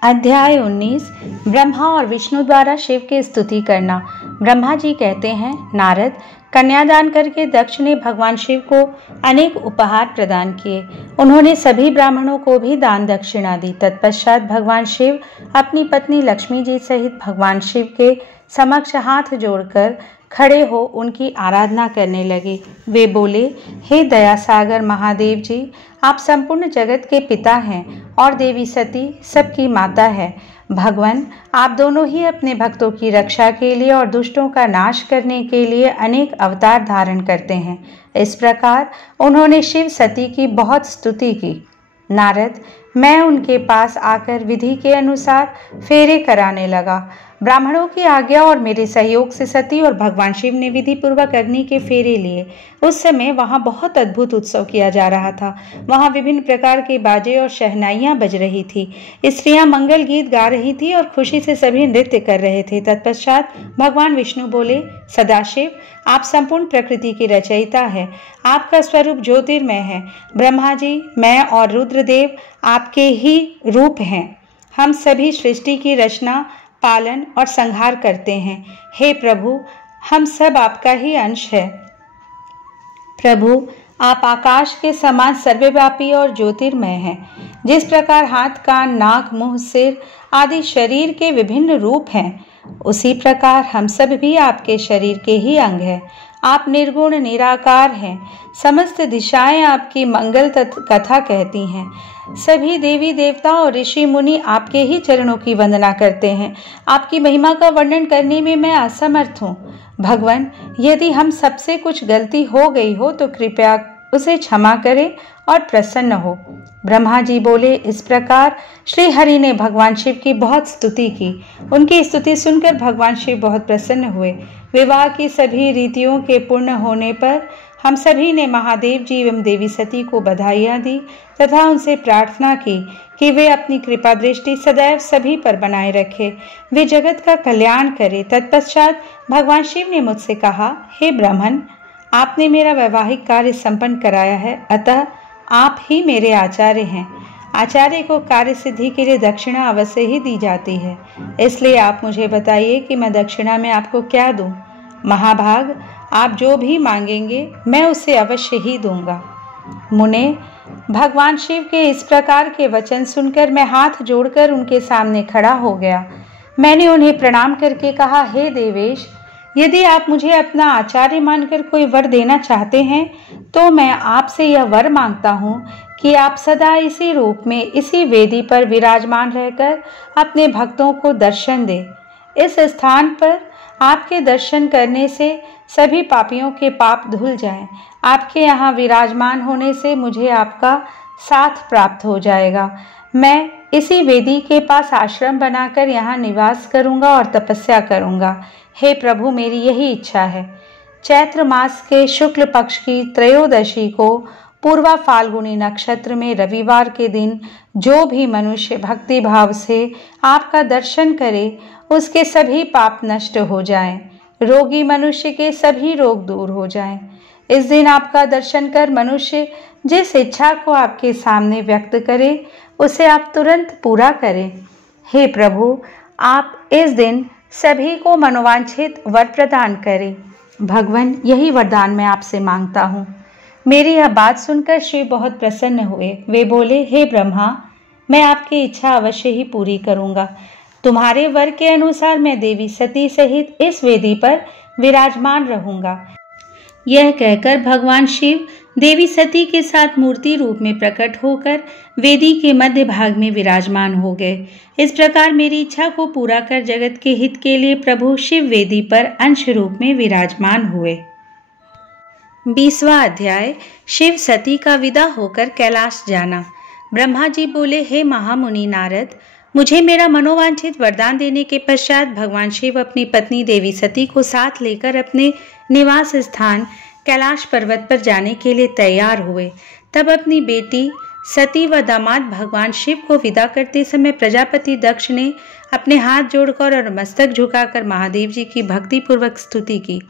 अध्याय 19 ब्रह्मा और विष्णु द्वारा शिव की स्तुति करना। ब्रह्मा जी कहते हैं, नारद, कन्यादान करके दक्ष ने भगवान शिव को अनेक उपहार प्रदान किए। उन्होंने सभी ब्राह्मणों को भी दान दक्षिणा दी। तत्पश्चात भगवान शिव अपनी पत्नी लक्ष्मी जी सहित भगवान शिव के समक्ष हाथ जोड़कर खड़े हो उनकी आराधना करने लगे। वे बोले, हे दया सागर महादेव जी, आप संपूर्ण जगत के पिता हैं और देवी सती सबकी माता है। भगवान, आप दोनों ही अपने भक्तों की रक्षा के लिए और दुष्टों का नाश करने के लिए अनेक अवतार धारण करते हैं। इस प्रकार उन्होंने शिव सती की बहुत स्तुति की। नारद, मैं उनके पास आकर विधि के अनुसार फेरे कराने लगा। ब्राह्मणों की आज्ञा और मेरे सहयोग से सती और भगवान शिव ने विधि पूर्वक अग्नि के फेरे लिए। उस समय वहां बहुत अद्भुत उत्सव किया जा रहा था। वहां विभिन्न प्रकार के बाजे और शहनाइयां बज रही थी। स्त्रियां मंगल गीत गा रही थी और खुशी से सभी नृत्य कर रहे थे। तत्पश्चात भगवान विष्णु बोले, सदाशिव, आप संपूर्ण प्रकृति की रचयिता है। आपका स्वरूप ज्योतिर्मय है। ब्रह्मा जी, मैं और रुद्रदेव आपके ही रूप हैं। हम सभी सृष्टि की रचना, पालन और संहार करते हैं। हे प्रभु, हम सब आपका ही अंश है। प्रभु, आप आकाश के समान सर्वव्यापी और ज्योतिर्मय हैं। जिस प्रकार हाथ, कान, नाक, मुंह, सिर आदि शरीर के विभिन्न रूप हैं, उसी प्रकार हम सब भी आपके शरीर के ही अंग हैं। आप निर्गुण निराकार हैं। समस्त दिशाएं आपकी मंगल कथा कहती हैं। सभी देवी देवता और ऋषि मुनि आपके ही चरणों की वंदना करते हैं। आपकी महिमा का वर्णन करने में मैं असमर्थ हूँ। भगवान, यदि हम सबसे कुछ गलती हो गई हो तो कृपया उसे क्षमा करें और प्रसन्न हो। ब्रह्मा जी बोले, इस प्रकार श्री हरि ने भगवान शिव की बहुत स्तुति की। उनकी स्तुति सुनकर भगवान शिव बहुत प्रसन्न हुए। विवाह की सभी रीतियों के पूर्ण होने पर हम सभी ने महादेव जी एवं देवी सती को बधाइयाँ दी तथा उनसे प्रार्थना की कि वे अपनी कृपा दृष्टि सदैव सभी पर बनाए रखे, वे जगत का कल्याण करे। तत्पश्चात भगवान शिव ने मुझसे कहा, हे ब्राह्मण, आपने मेरा वैवाहिक कार्य संपन्न कराया है, अतः आप ही मेरे आचार्य हैं। आचार्य को कार्य सिद्धि के लिए दक्षिणा अवश्य ही दी जाती है। इसलिए आप मुझे बताइए कि मैं दक्षिणा में आपको क्या दूं। महाभाग, आप जो भी मांगेंगे मैं उसे अवश्य ही दूंगा। मुने, भगवान शिव के इस प्रकार के वचन सुनकर मैं हाथ जोड़कर उनके सामने खड़ा हो गया। मैंने उन्हें प्रणाम करके कहा, हे देवेश, यदि आप मुझे अपना आचार्य मानकर कोई वर देना चाहते हैं तो मैं आपसे यह वर मांगता हूँ कि आप सदा इसी रूप में इसी वेदी पर विराजमान रहकर अपने भक्तों को दर्शन दें। इस स्थान पर आपके दर्शन करने से सभी पापियों के पाप धुल जाएं। आपके यहाँ विराजमान होने से मुझे आपका साथ प्राप्त हो जाएगा। मैं इसी वेदी के पास आश्रम बनाकर यहाँ निवास करूँगा और तपस्या करूँगा। हे प्रभु, मेरी यही इच्छा है। चैत्र मास के शुक्ल पक्ष की त्रयोदशी को पूर्वा फाल्गुनी नक्षत्र में रविवार के दिन जो भी मनुष्य भक्ति भाव से आपका दर्शन करे उसके सभी पाप नष्ट हो जाएं, रोगी मनुष्य के सभी रोग दूर हो जाएं। इस दिन आपका दर्शन कर मनुष्य जिस इच्छा को आपके सामने व्यक्त करे उसे आप तुरंत पूरा करें। हे प्रभु, आप इस दिन सभी को मनोवांछित वर प्रदान करें। भगवान, यही वरदान मैं आपसे मांगता हूँ। मेरी यह बात सुनकर शिव बहुत प्रसन्न हुए। वे बोले, हे ब्रह्मा, मैं आपकी इच्छा अवश्य ही पूरी करूँगा। तुम्हारे वर के अनुसार मैं देवी सती सहित इस वेदी पर विराजमान रहूँगा। यह कहकर भगवान शिव देवी सती के साथ मूर्ति रूप में प्रकट होकर वेदी के मध्य भाग में विराजमान हो गए। इस प्रकार मेरी इच्छा को पूरा कर जगत के हित के लिए प्रभु शिव वेदी पर अंश रूप में विराजमान हुए। 20वां अध्याय, शिव सती का विदा होकर कैलाश जाना। ब्रह्मा जी बोले, हे महामुनि नारद, मुझे मेरा मनोवांछित वरदान देने के पश्चात भगवान शिव अपनी पत्नी देवी सती को साथ लेकर अपने निवास स्थान कैलाश पर्वत पर जाने के लिए तैयार हुए। तब अपनी बेटी सती व दामाद भगवान शिव को विदा करते समय प्रजापति दक्ष ने अपने हाथ जोड़कर और मस्तक झुकाकर महादेव जी की भक्ति पूर्वक स्तुति की।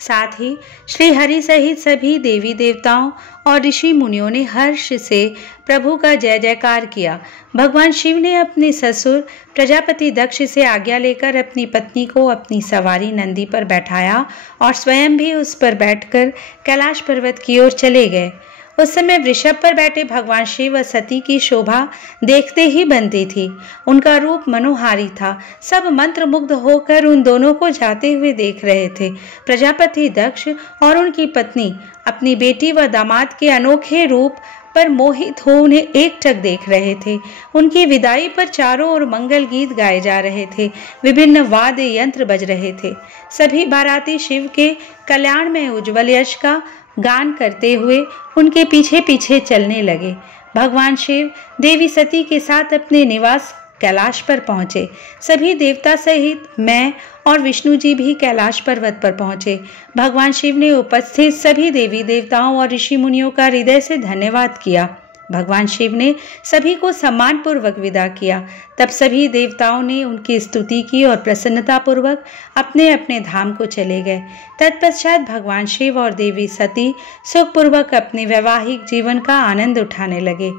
साथ ही श्री हरि सहित सभी देवी देवताओं और ऋषि मुनियों ने हर्ष से प्रभु का जय जयकार किया। भगवान शिव ने अपने ससुर प्रजापति दक्ष से आज्ञा लेकर अपनी पत्नी को अपनी सवारी नंदी पर बैठाया और स्वयं भी उस पर बैठकर कैलाश पर्वत की ओर चले गए। उस समय वृषभ पर बैठे भगवान शिव व सती की शोभा देखते ही बनती थी। उनका रूप मनोहारी था। सब मंत्र मुग्ध होकर उन दोनों को जाते हुए देख रहे थे। प्रजापति दक्ष और उनकी पत्नी अपनी बेटी व दामाद के अनोखे रूप पर मोहित हो उन्हें एकटक देख रहे थे। उनकी विदाई पर चारों ओर मंगल गीत गाए जा रहे थे। विभिन्न वाद्य यंत्र बज रहे थे। सभी बाराती शिव के कल्याण में उज्ज्वल यश का गान करते हुए उनके पीछे पीछे चलने लगे। भगवान शिव देवी सती के साथ अपने निवास कैलाश पर पहुँचे। सभी देवता सहित मैं और विष्णु जी भी कैलाश पर्वत पर पहुँचे। भगवान शिव ने उपस्थित सभी देवी देवताओं और ऋषि मुनियों का हृदय से धन्यवाद किया। भगवान शिव ने सभी को सम्मानपूर्वक विदा किया। तब सभी देवताओं ने उनकी स्तुति की और प्रसन्नतापूर्वक अपने अपने धाम को चले गए। तत्पश्चात भगवान शिव और देवी सती सुखपूर्वक अपने वैवाहिक जीवन का आनंद उठाने लगे।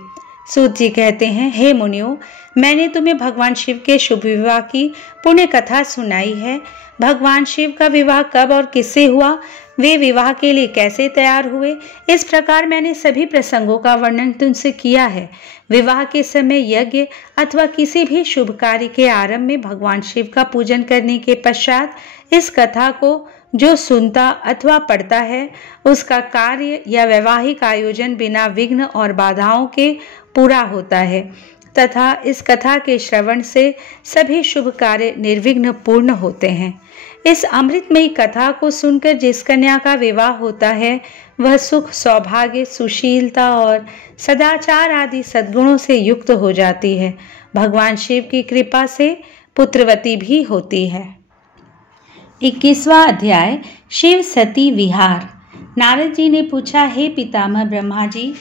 सूत जी कहते हैं, हे मुनियों, मैंने तुम्हें भगवान शिव के शुभ विवाह की पुण्य कथा सुनाई है। भगवान शिव का विवाह कब और किससे हुआ, वे विवाह के लिए कैसे तैयार हुए, इस प्रकार मैंने सभी प्रसंगों का वर्णन तुमसे किया है। विवाह के समय यज्ञ अथवा किसी भी शुभ कार्य के आरंभ में भगवान शिव का पूजन करने के पश्चात इस कथा को जो सुनता अथवा पढ़ता है, उसका कार्य या वैवाहिक आयोजन बिना विघ्न और बाधाओं के पूरा होता है तथा इस कथा के श्रवण से सभी शुभ कार्य निर्विघ्न पूर्ण होते हैं। इस अमृतमयी कथा को सुनकर जिस कन्या का विवाह होता है, वह सुख, सौभाग्य, सुशीलता और सदाचार आदि सद्गुणों से युक्त हो जाती है। भगवान शिव की कृपा से पुत्रवती भी होती है। 21वां अध्याय, शिव सती विहार। नारद जी ने पूछा, हे पितामह ब्रह्मा जी,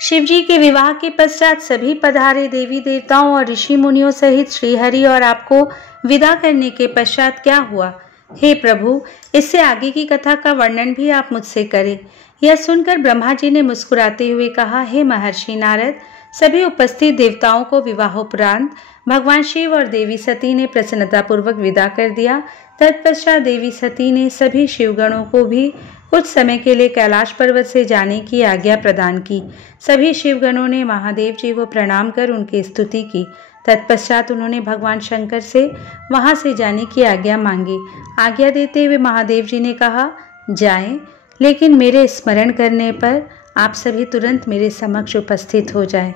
शिव जी के विवाह के पश्चात सभी पधारे देवी देवताओं और ऋषि मुनियों सहित श्रीहरि और आपको विदा करने के पश्चात क्या हुआ? हे प्रभु, इससे आगे की कथा का वर्णन भी आप मुझसे करें। यह सुनकर ब्रह्मा जी ने मुस्कुराते हुए कहा, हे महर्षि नारद, सभी उपस्थित देवताओं को विवाहोपरांत भगवान शिव और देवी सती ने प्रसन्नतापूर्वक विदा कर दिया। तत्पश्चात देवी सती ने सभी शिवगणों को भी कुछ समय के लिए कैलाश पर्वत से जाने की आज्ञा प्रदान की। सभी शिवगणों ने महादेव जी को प्रणाम कर उनकी स्तुति की। तत्पश्चात उन्होंने भगवान शंकर से वहां से जाने की आज्ञा मांगी। आज्ञा देते हुए महादेव जी ने कहा, जाएं, लेकिन मेरे स्मरण करने पर आप सभी तुरंत मेरे समक्ष उपस्थित हो जाएं।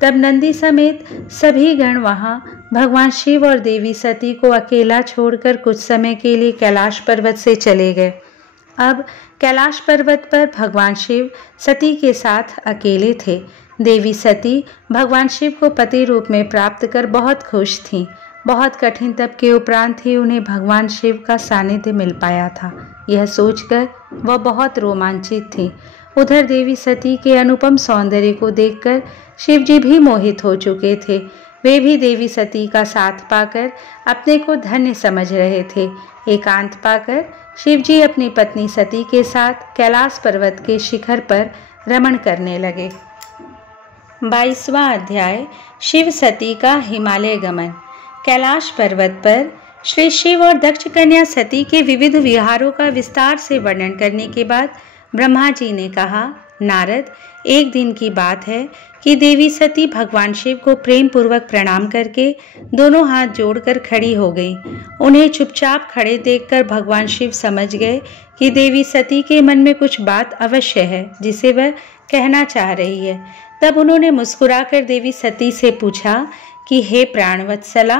तब नंदी समेत सभी गण वहां भगवान शिव और देवी सती को अकेला छोड़कर कुछ समय के लिए कैलाश पर्वत से चले गए। अब कैलाश पर्वत पर भगवान शिव सती के साथ अकेले थे। देवी सती भगवान शिव को पति रूप में प्राप्त कर बहुत खुश थीं। बहुत कठिन तप के उपरांत ही उन्हें भगवान शिव का सानिध्य मिल पाया था। यह सोचकर वह बहुत रोमांचित थी। उधर देवी सती के अनुपम सौंदर्य को देखकर शिव जी भी मोहित हो चुके थे। वे भी देवी सती का साथ पाकर अपने को धन्य समझ रहे थे। एकांत पाकर शिव जी अपनी पत्नी सती के साथ कैलाश पर्वत के शिखर पर रमण करने लगे। 22वां अध्याय, शिव सती का हिमालय गमन। कैलाश पर्वत पर श्री शिव और दक्ष कन्या सती के विविध विहारों का विस्तार से वर्णन करने के बाद ब्रह्मा जी ने कहा, नारद, एक दिन की बात है कि देवी सती भगवान शिव को प्रेम पूर्वक प्रणाम करके दोनों हाथ जोड़कर खड़ी हो गई। उन्हें चुपचाप खड़े देखकर भगवान शिव समझ गए कि देवी सती के मन में कुछ बात अवश्य है जिसे वह कहना चाह रही है। तब उन्होंने मुस्कुराकर देवी सती से पूछा कि हे प्राणवत्सला,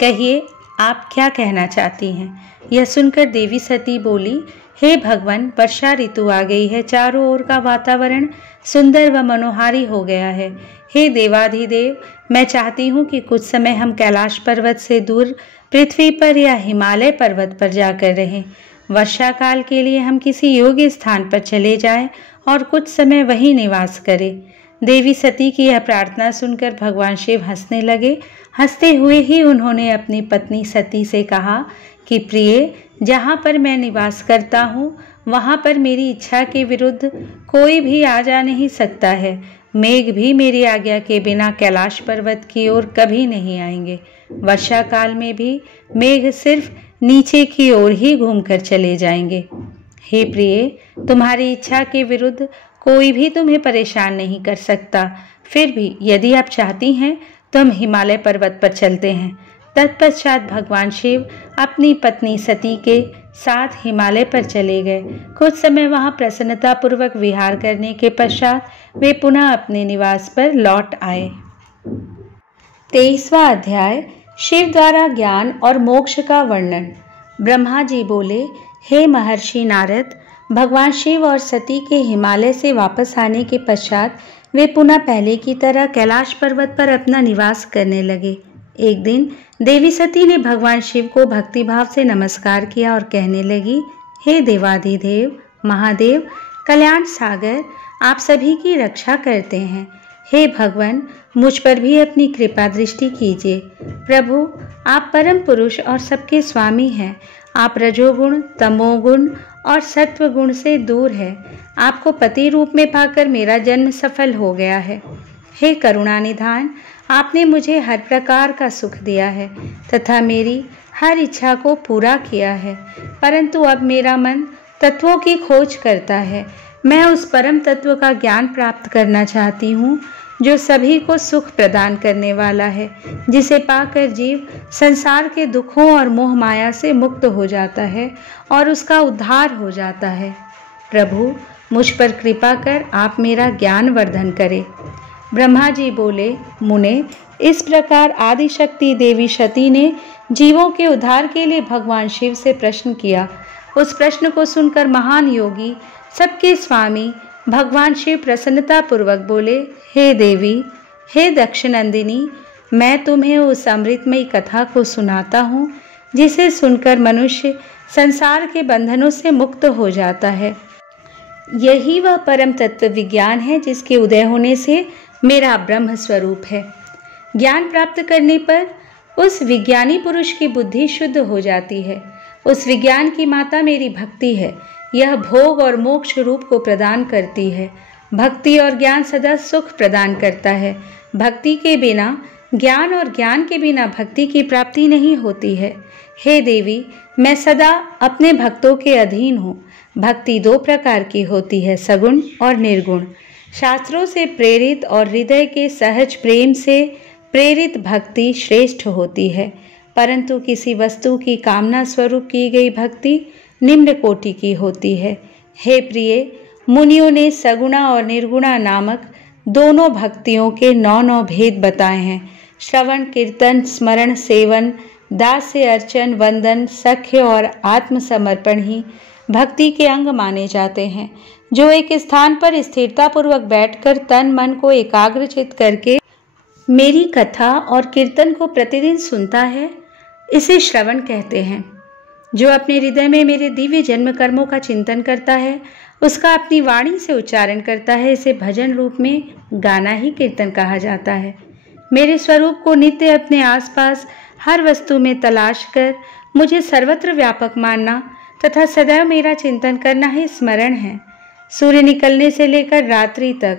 कहिए आप क्या कहना चाहती हैं? यह सुनकर देवी सती बोली, हे भगवान, वर्षा ऋतु आ गई है। चारों ओर का वातावरण सुंदर व मनोहारी हो गया है। हे देवाधिदेव, मैं चाहती हूँ कि कुछ समय हम कैलाश पर्वत से दूर पृथ्वी पर या हिमालय पर्वत पर जाकर रहें। वर्षा काल के लिए हम किसी योग्य स्थान पर चले जाएं और कुछ समय वहीं निवास करें। देवी सती की यह प्रार्थना सुनकर भगवान शिव हंसने लगे। हंसते हुए ही उन्होंने अपनी पत्नी सती से कहा कि प्रिय, जहाँ पर मैं निवास करता हूँ वहाँ पर मेरी इच्छा के विरुद्ध कोई भी आ जा नहीं सकता है। मेघ भी मेरी आज्ञा के बिना कैलाश पर्वत की ओर कभी नहीं आएंगे। वर्षा काल में भी मेघ सिर्फ नीचे की ओर ही घूमकर चले जाएंगे। हे प्रिय, तुम्हारी इच्छा के विरुद्ध कोई भी तुम्हें परेशान नहीं कर सकता। फिर भी यदि आप चाहती हैं तो हम हिमालय पर्वत पर चलते हैं। तत्पश्चात भगवान शिव अपनी पत्नी सती के साथ हिमालय पर चले गए। कुछ समय वहां प्रसन्नतापूर्वक विहार करने के पश्चात वे पुनः अपने निवास पर लौट आए। 23वां अध्याय, शिव द्वारा ज्ञान और मोक्ष का वर्णन। ब्रह्मा जी बोले, हे महर्षि नारद, भगवान शिव और सती के हिमालय से वापस आने के पश्चात वे पुनः पहले की तरह कैलाश पर्वत पर अपना निवास करने लगे। एक दिन देवी सती ने भगवान शिव को भक्तिभाव से नमस्कार किया और कहने लगी, हे देवाधिदेव महादेव कल्याण सागर, आप सभी की रक्षा करते हैं। हे भगवान, मुझ पर भी अपनी कृपा दृष्टि कीजिए। प्रभु, आप परम पुरुष और सबके स्वामी हैं। आप रजोगुण, तमोगुण और सत्वगुण से दूर है। आपको पति रूप में पाकर मेरा जन्म सफल हो गया है। हे करुणा निधान, आपने मुझे हर प्रकार का सुख दिया है तथा मेरी हर इच्छा को पूरा किया है, परंतु अब मेरा मन तत्वों की खोज करता है। मैं उस परम तत्व का ज्ञान प्राप्त करना चाहती हूँ जो सभी को सुख प्रदान करने वाला है, जिसे पाकर जीव संसार के दुखों और मोह माया से मुक्त हो जाता है और उसका उद्धार हो जाता है। प्रभु, मुझ पर कृपा कर आप मेरा ज्ञान वर्धन करें। ब्रह्मा जी बोले, मुने, इस प्रकार आदिशक्ति देवी सती ने जीवों के उद्धार के लिए भगवान शिव से प्रश्न किया। उस प्रश्न को सुनकर महान योगी, सबके स्वामी भगवान शिव प्रसन्नता पूर्वक बोले, हे देवी, हे दक्षनंदिनी, मैं तुम्हें उस अमृतमयी कथा को सुनाता हूँ जिसे सुनकर मनुष्य संसार के बंधनों से मुक्त हो जाता है। यही वह परम तत्व विज्ञान है जिसके उदय होने से मेरा ब्रह्म स्वरूप है। ज्ञान प्राप्त करने पर उस विज्ञानी पुरुष की बुद्धि शुद्ध हो जाती है। उस विज्ञान की माता मेरी भक्ति है। यह भोग और मोक्ष रूप को प्रदान करती है। भक्ति और ज्ञान सदा सुख प्रदान करता है। भक्ति के बिना ज्ञान और ज्ञान के बिना भक्ति की प्राप्ति नहीं होती है। हे देवी, मैं सदा अपने भक्तों के अधीन हूँ। भक्ति दो प्रकार की होती है, सगुण और निर्गुण। शास्त्रों से प्रेरित और हृदय के सहज प्रेम से प्रेरित भक्ति श्रेष्ठ होती है, परंतु किसी वस्तु की कामना स्वरूप की गई भक्ति निम्न कोटि की होती है। हे प्रिय, मुनियों ने सगुणा और निर्गुणा नामक दोनों भक्तियों के 9 भेद बताए हैं। श्रवण, कीर्तन, स्मरण, सेवन, दास्य, अर्चन, वंदन, सख्य और आत्मसमर्पण ही भक्ति के अंग माने जाते हैं। जो एक स्थान पर स्थिरता पूर्वक बैठकर तन मन को एकाग्रचित करके मेरी कथा और कीर्तन को प्रतिदिन सुनता है, इसे श्रवण कहते हैं। जो अपने हृदय में मेरे दिव्य जन्म कर्मों का चिंतन करता है, उसका अपनी वाणी से उच्चारण करता है, इसे भजन रूप में गाना ही कीर्तन कहा जाता है। मेरे स्वरूप को नित्य अपने आसपास हर वस्तु में तलाश कर मुझे सर्वत्र व्यापक मानना तथा सदैव मेरा चिंतन करना ही स्मरण है। सूर्य निकलने से लेकर रात्रि तक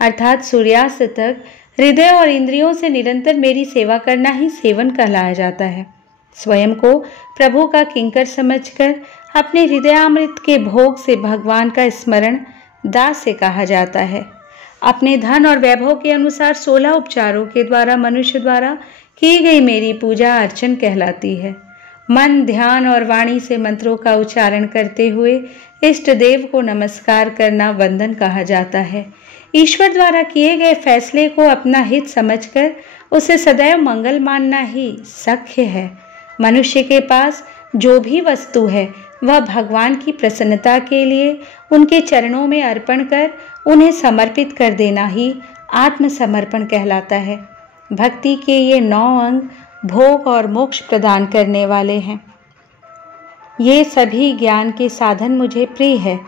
अर्थात सूर्यास्त तक हृदय और इंद्रियों से निरंतर मेरी सेवा करना ही सेवन कहलाया जाता है। स्वयं को प्रभु का किंकर समझकर अपने हृदयामृत के भोग से भगवान का स्मरण दास से कहा जाता है। अपने धन और वैभव के अनुसार 16 उपचारों के द्वारा मनुष्य द्वारा की गई मेरी पूजा अर्चन कहलाती है। मन, ध्यान और वाणी से मंत्रों का उच्चारण करते हुए इष्ट देव को नमस्कार करना वंदन कहा जाता है। ईश्वर द्वारा किए गए फैसले को अपना हित समझकर उसे सदैव मंगल मानना ही सख्य है। मनुष्य के पास जो भी वस्तु है वह भगवान की प्रसन्नता के लिए उनके चरणों में अर्पण कर उन्हें समर्पित कर देना ही आत्मसमर्पण कहलाता है। भक्ति के ये 9 अंग भोग और मोक्ष प्रदान करने वाले हैं। ये सभी ज्ञान के साधन मुझे प्रिय है।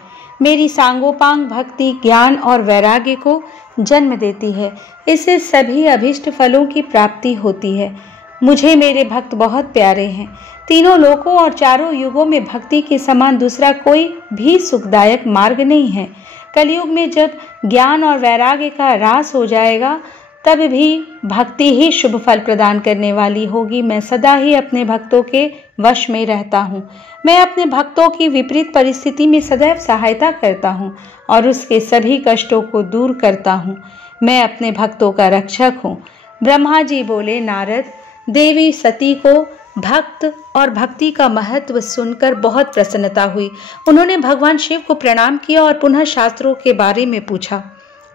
मेरी सांगोपांग भक्ति ज्ञान और वैराग्य को जन्म देती है। इससे सभी अभिष्ट फलों की प्राप्ति होती है। मुझे मेरे भक्त बहुत प्यारे हैं। तीनों लोकों और चारों युगों में भक्ति के समान दूसरा कोई भी सुखदायक मार्ग नहीं है। कलयुग में जब ज्ञान और वैराग्य का ह्रास हो जाएगा तब भी भक्ति ही शुभ फल प्रदान करने वाली होगी। मैं सदा ही अपने भक्तों के वश में रहता हूँ। मैं अपने भक्तों की विपरीत परिस्थिति में सदैव सहायता करता हूँ और उसके सभी कष्टों को दूर करता हूँ। मैं अपने भक्तों का रक्षक हूँ। ब्रह्मा जी बोले, नारद, देवी सती को भक्त और भक्ति का महत्व सुनकर बहुत प्रसन्नता हुई। उन्होंने भगवान शिव को प्रणाम किया और पुनः शास्त्रों के बारे में पूछा।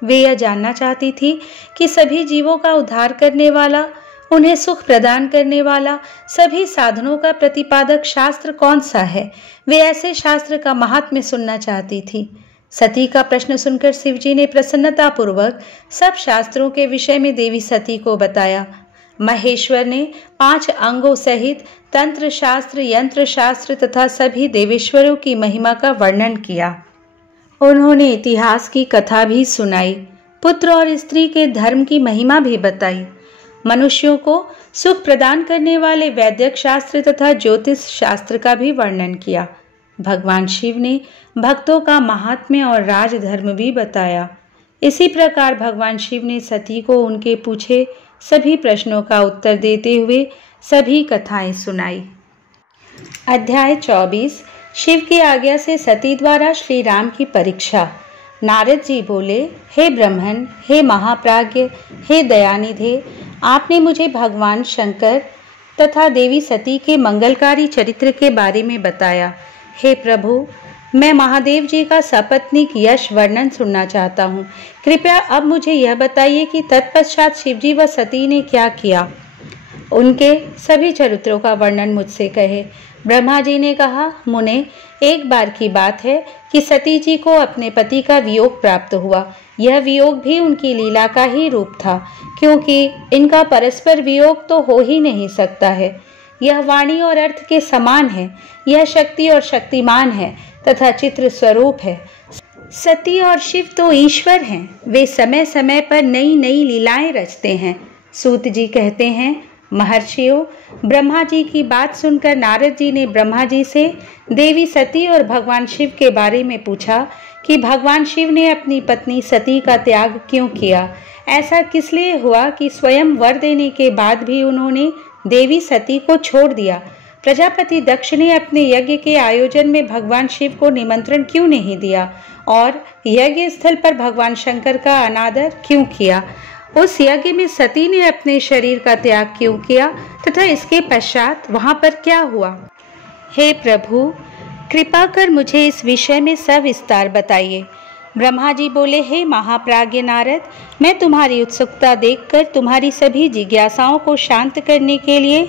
वे यह जानना चाहती थी कि सभी जीवों का उद्धार करने वाला, उन्हें सुख प्रदान करने वाला, सभी साधनों का प्रतिपादक शास्त्र कौन सा है। वे ऐसे शास्त्र का महात्म्य सुनना चाहती थी। सती का प्रश्न सुनकर शिवजी ने प्रसन्नता पूर्वक सब शास्त्रों के विषय में देवी सती को बताया। महेश्वर ने 5 अंगों सहित तंत्र शास्त्र, यंत्र शास्त्र तथा सभी देवेश्वरों की महिमा का वर्णन किया। उन्होंने इतिहास की कथा भी सुनाई, पुत्र और स्त्री के धर्म की महिमा भी बताई। मनुष्यों को सुख प्रदान करने वाले वैदिक शास्त्र तथा ज्योतिष शास्त्र का भी वर्णन किया। भगवान शिव ने भक्तों का महात्म्य और राजधर्म भी बताया। इसी प्रकार भगवान शिव ने सती को उनके पूछे सभी प्रश्नों का उत्तर देते हुए सभी कथाएं सुनाई। अध्याय 24। शिव की आज्ञा से सती द्वारा श्री राम की परीक्षा। नारद जी बोले, हे ब्रह्मन, हे महाप्राज्ञ, हे दयानिधे, आपने मुझे भगवान शंकर तथा देवी सती के मंगलकारी चरित्र के बारे में बताया। हे प्रभु, मैं महादेव जी का सपत्नीक यश वर्णन सुनना चाहता हूँ। कृपया अब मुझे यह बताइए कि तत्पश्चात शिवजी व सती ने क्या किया। उनके सभी चरित्रों का वर्णन मुझसे कहे। ब्रह्मा जी ने कहा, मुने, एक बार की बात है कि सती जी को अपने पति का वियोग प्राप्त हुआ। यह वियोग भी उनकी लीला का ही रूप था, क्योंकि इनका परस्पर वियोग तो हो ही नहीं सकता है। यह वाणी और अर्थ के समान है, यह शक्ति और शक्तिमान है तथा चित्र स्वरूप है। सती और शिव तो ईश्वर हैं, वे समय समय पर नई नई लीलाएं रचते हैं। सूत जी कहते हैं, महर्षियों, ब्रह्मा जी की बात सुनकर नारद जी ने ब्रह्मा जी से देवी सती और भगवान शिव के बारे में पूछा कि भगवान शिव ने अपनी पत्नी सती का त्याग क्यों किया। ऐसा किस लिए हुआ कि स्वयं वर देने के बाद भी उन्होंने देवी सती को छोड़ दिया। प्रजापति दक्ष ने अपने यज्ञ के आयोजन में भगवान शिव को निमंत्रण क्यों नहीं दिया और यज्ञ स्थल पर भगवान शंकर का अनादर क्यों किया। उस यज्ञ में सती ने अपने शरीर का त्याग क्यों किया तथा इसके पश्चात वहां पर क्या हुआ। हे प्रभु, कृपा कर मुझे इस विषय में सविस्तार बताइए। ब्रह्मा जी बोले, हे महाप्राज्ञ नारद, मैं तुम्हारी उत्सुकता देखकर तुम्हारी सभी जिज्ञासाओं को शांत करने के लिए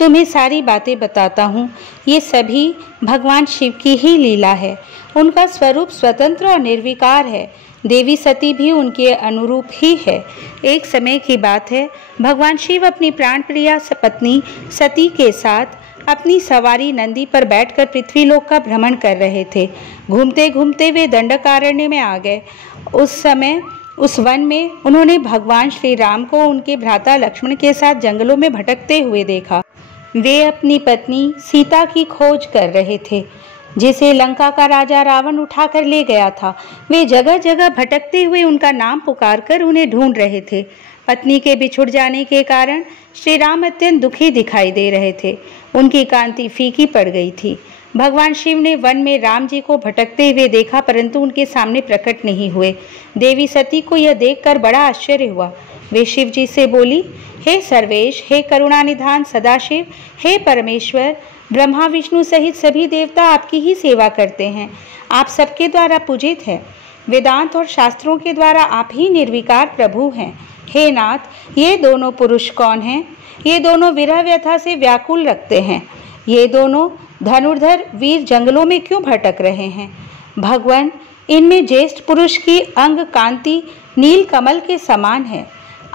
तुम्हें सारी बातें बताता हूँ। ये सभी भगवान शिव की ही लीला है। उनका स्वरूप स्वतंत्र और निर्विकार है। देवी सती भी उनके अनुरूप ही है। एक समय की बात है, भगवान शिव अपनी प्राणप्रिया पत्नी सती के साथ अपनी सवारी नंदी पर बैठकर पृथ्वीलोक का भ्रमण कर रहे थे। घूमते घूमते वे दंडकारण्य में आ गए। उस समय उस वन में उन्होंने भगवान श्री राम को उनके भ्राता लक्ष्मण के साथ जंगलों में भटकते हुए देखा। वे अपनी पत्नी सीता की खोज कर रहे थे, जिसे लंका का राजा रावण उठाकर ले गया था। वे जगह जगह भटकते हुए उनका नाम पुकारकर उन्हें ढूंढ रहे थे। पत्नी के बिछुड़ जाने के कारण श्री राम अत्यंत दुखी दिखाई दे रहे थे। उनकी कांति फीकी पड़ गई थी। भगवान शिव ने वन में राम जी को भटकते हुए देखा, परंतु उनके सामने प्रकट नहीं हुए। देवी सती को यह देखकर बड़ा आश्चर्य हुआ। वे शिव जी से बोली, हे सर्वेश, हे करुणानिधान सदाशिव, हे परमेश्वर, ब्रह्मा विष्णु सहित सभी देवता आपकी ही सेवा करते हैं। आप सबके द्वारा पूजित हैं। वेदांत और शास्त्रों के द्वारा आप ही निर्विकार प्रभु हैं। हे नाथ, ये दोनों पुरुष कौन हैं? ये दोनों विरह व्यथा से व्याकुल रखते हैं। ये दोनों धनुर्धर वीर जंगलों में क्यों भटक रहे हैं? भगवान, इनमें ज्येष्ठ पुरुष की अंग कांति नील कमल के समान है।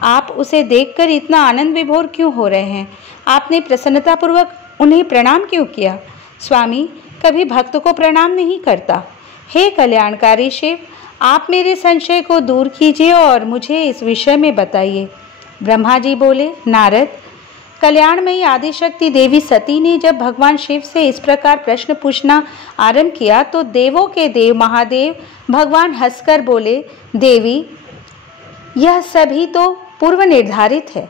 आप उसे देखकर इतना आनंद विभोर क्यों हो रहे हैं? आपने प्रसन्नतापूर्वक उन्हें प्रणाम क्यों किया? स्वामी कभी भक्त को प्रणाम नहीं करता। हे कल्याणकारी शिव, आप मेरे संशय को दूर कीजिए और मुझे इस विषय में बताइए। ब्रह्मा जी बोले, नारद, कल्याणमयी आदिशक्ति देवी सती ने जब भगवान शिव से इस प्रकार प्रश्न पूछना आरंभ किया तो देवों के देव महादेव भगवान हंसकर बोले, देवी, यह सभी तो पूर्व निर्धारित है।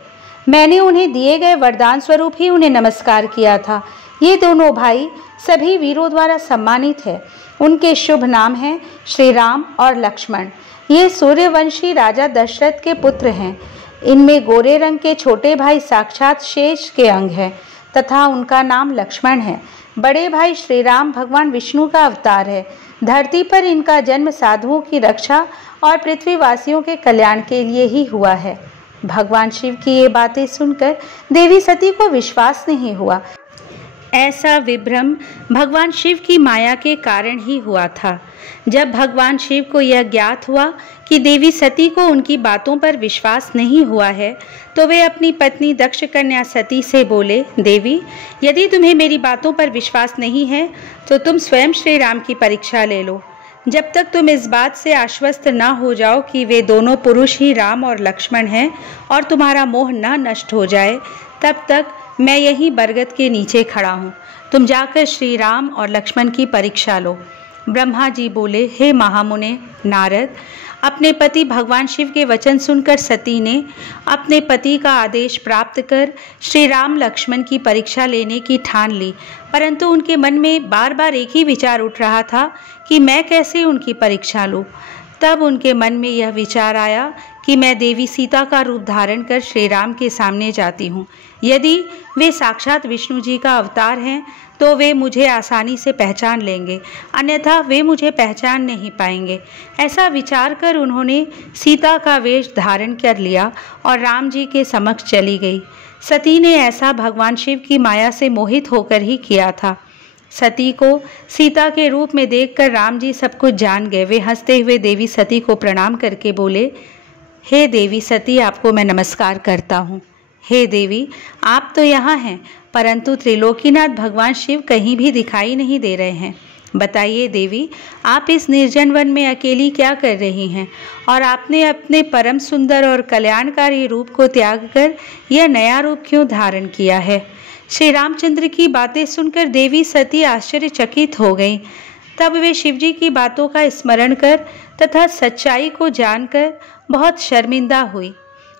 मैंने उन्हें दिए गए वरदान स्वरूप ही उन्हें नमस्कार किया था। ये दोनों भाई सभी वीरों द्वारा सम्मानित है। उनके शुभ नाम हैं श्री राम और लक्ष्मण। ये सूर्यवंशी राजा दशरथ के पुत्र हैं। इनमें गोरे रंग के छोटे भाई साक्षात शेष के अंग हैं तथा उनका नाम लक्ष्मण है। बड़े भाई श्री राम भगवान विष्णु का अवतार है। धरती पर इनका जन्म साधुओं की रक्षा और पृथ्वीवासियों के कल्याण के लिए ही हुआ है। भगवान शिव की ये बातें सुनकर देवी सती को विश्वास नहीं हुआ। ऐसा विभ्रम भगवान शिव की माया के कारण ही हुआ था। जब भगवान शिव को यह ज्ञात हुआ कि देवी सती को उनकी बातों पर विश्वास नहीं हुआ है, तो वे अपनी पत्नी दक्ष कन्या सती से बोले, देवी, यदि तुम्हें मेरी बातों पर विश्वास नहीं है तो तुम स्वयं श्री राम की परीक्षा ले लो। जब तक तुम इस बात से आश्वस्त न हो जाओ कि वे दोनों पुरुष ही राम और लक्ष्मण हैं और तुम्हारा मोह न नष्ट हो जाए, तब तक मैं यहीं बरगद के नीचे खड़ा हूँ। तुम जाकर श्री राम और लक्ष्मण की परीक्षा लो। ब्रह्मा जी बोले, हे महामुने नारद, अपने पति भगवान शिव के वचन सुनकर सती ने अपने पति का आदेश प्राप्त कर श्री राम लक्ष्मण की परीक्षा लेने की ठान ली। परंतु उनके मन में बार बार एक ही विचार उठ रहा था कि मैं कैसे उनकी परीक्षा लूँ। तब उनके मन में यह विचार आया कि मैं देवी सीता का रूप धारण कर श्री राम के सामने जाती हूँ। यदि वे साक्षात विष्णु जी का अवतार हैं तो वे मुझे आसानी से पहचान लेंगे, अन्यथा वे मुझे पहचान नहीं पाएंगे। ऐसा विचार कर उन्होंने सीता का वेश धारण कर लिया और राम जी के समक्ष चली गई। सती ने ऐसा भगवान शिव की माया से मोहित होकर ही किया था। सती को सीता के रूप में देखकर राम जी सब कुछ जान गए। वे हंसते हुए देवी सती को प्रणाम करके बोले, हे देवी सती, आपको मैं नमस्कार करता हूँ। हे देवी, आप तो यहाँ हैं, परंतु त्रिलोकीनाथ भगवान शिव कहीं भी दिखाई नहीं दे रहे हैं। बताइए देवी, आप इस निर्जन वन में अकेली क्या कर रही हैं और आपने अपने परम सुंदर और कल्याणकारी रूप को त्याग कर यह नया रूप क्यों धारण किया है? श्री रामचंद्र की बातें सुनकर देवी सती आश्चर्यचकित हो गई। तब वे शिवजी की बातों का स्मरण कर तथा सच्चाई को जानकर बहुत शर्मिंदा हुई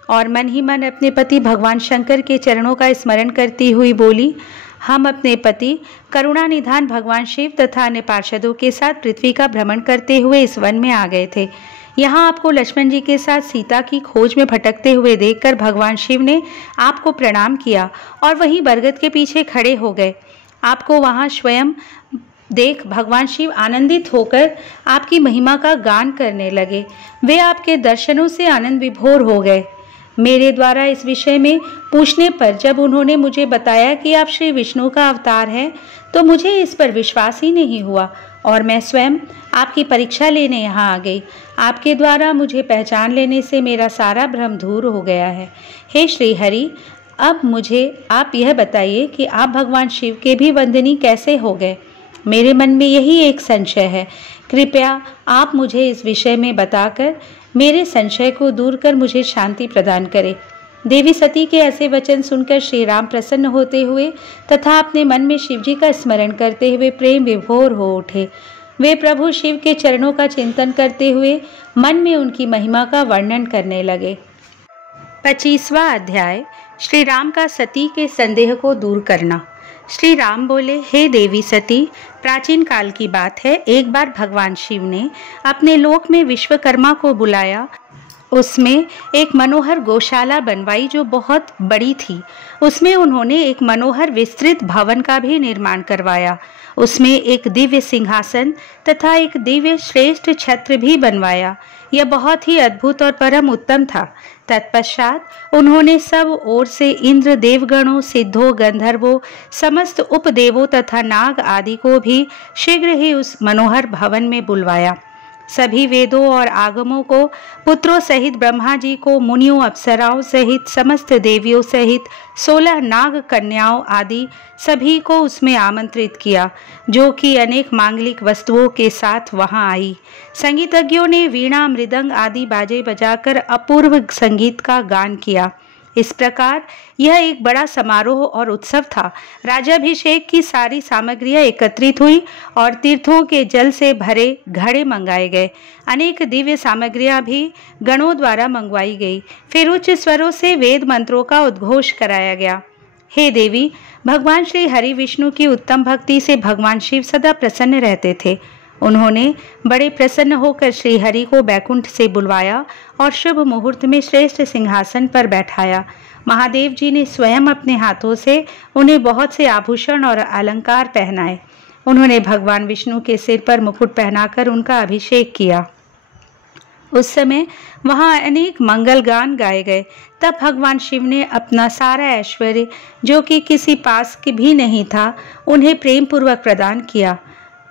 और मन ही मन अपने पति भगवान शंकर के चरणों का स्मरण करती हुई बोली, हम अपने पति करुणा निधान भगवान शिव तथा अन्य पार्षदों के साथ पृथ्वी का भ्रमण करते हुए इस वन में आ गए थे। यहाँ आपको लक्ष्मण जी के साथ सीता की खोज में भटकते हुए देखकर भगवान शिव ने आपको प्रणाम किया और वहीं बरगद के पीछे खड़े हो गए। आपको वहाँ स्वयं देख भगवान शिव आनंदित होकर आपकी महिमा का गान करने लगे। वे आपके दर्शनों से आनंद विभोर हो गए। मेरे द्वारा इस विषय में पूछने पर जब उन्होंने मुझे बताया कि आप श्री विष्णु का अवतार हैं, तो मुझे इस पर विश्वास ही नहीं हुआ और मैं स्वयं आपकी परीक्षा लेने यहाँ आ गई। आपके द्वारा मुझे पहचान लेने से मेरा सारा भ्रम दूर हो गया है। हे श्री हरि, अब मुझे आप यह बताइए कि आप भगवान शिव के भी वंदनी कैसे हो गए? मेरे मन में यही एक संशय है। कृपया आप मुझे इस विषय में बताकर मेरे संशय को दूर कर मुझे शांति प्रदान करें। देवी सती के ऐसे वचन सुनकर श्री राम प्रसन्न होते हुए तथा अपने मन में शिवजी का स्मरण करते हुए प्रेम विभोर हो उठे। वे प्रभु शिव के चरणों का चिंतन करते हुए मन में उनकी महिमा का वर्णन करने लगे। 25वां अध्याय, श्री राम का सती के संदेह को दूर करना। श्री राम बोले, हे देवी सती, प्राचीन काल की बात है। एक बार भगवान शिव ने अपने लोक में विश्वकर्मा को बुलाया। उसमें एक मनोहर गौशाला बनवाई जो बहुत बड़ी थी। उसमें उन्होंने एक मनोहर विस्तृत भवन का भी निर्माण करवाया। उसमें एक दिव्य सिंहासन तथा एक दिव्य श्रेष्ठ छत्र भी बनवाया। यह बहुत ही अद्भुत और परम उत्तम था। तत्पश्चात उन्होंने सब ओर से इंद्र, देवगणों, सिद्धों, गंधर्वों, समस्त उपदेवों तथा नाग आदि को भी शीघ्र ही उस मनोहर भवन में बुलवाया। सभी वेदों और आगमों को, पुत्रों सहित ब्रह्मा जी को, मुनियों, अप्सराओं सहित समस्त देवियों सहित 16 नाग कन्याओं आदि सभी को उसमें आमंत्रित किया, जो कि अनेक मांगलिक वस्तुओं के साथ वहां आई। संगीतज्ञों ने वीणा, मृदंग आदि बाजे बजाकर अपूर्व संगीत का गान किया। इस प्रकार यह एक बड़ा समारोह और उत्सव था। राजाभिषेक की सारी सामग्रियां एकत्रित हुई और तीर्थों के जल से भरे घड़े मंगाए गए। अनेक दिव्य सामग्रियां भी गणों द्वारा मंगवाई गई। फिर उच्च स्वरों से वेद मंत्रों का उद्घोष कराया गया। हे देवी, भगवान श्री हरि विष्णु की उत्तम भक्ति से भगवान शिव सदा प्रसन्न रहते थे। उन्होंने बड़े प्रसन्न होकर श्री हरि को बैकुंठ से बुलवाया और शुभ मुहूर्त में श्रेष्ठ सिंहासन पर बैठाया। महादेव जी ने स्वयं अपने हाथों से उन्हें बहुत से आभूषण और अलंकार पहनाए। उन्होंने भगवान विष्णु के सिर पर मुकुट पहनाकर उनका अभिषेक किया। उस समय वहां अनेक मंगल गान गाए गए। तब भगवान शिव ने अपना सारा ऐश्वर्य, जो कि किसी पास के भी नहीं था, उन्हें प्रेम पूर्वक प्रदान किया।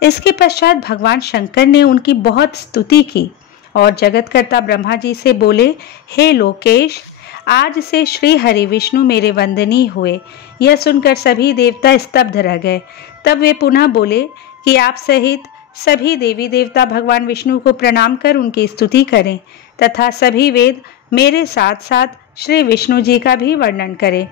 इसके पश्चात भगवान शंकर ने उनकी बहुत स्तुति की और जगतकर्ता ब्रह्मा जी से बोले, हे लोकेश, आज से श्री हरि विष्णु मेरे वंदनीय हुए। यह सुनकर सभी देवता स्तब्ध रह गए। तब वे पुनः बोले कि आप सहित सभी देवी देवता भगवान विष्णु को प्रणाम कर उनकी स्तुति करें तथा सभी वेद मेरे साथ साथ श्री विष्णु जी का भी वर्णन करें।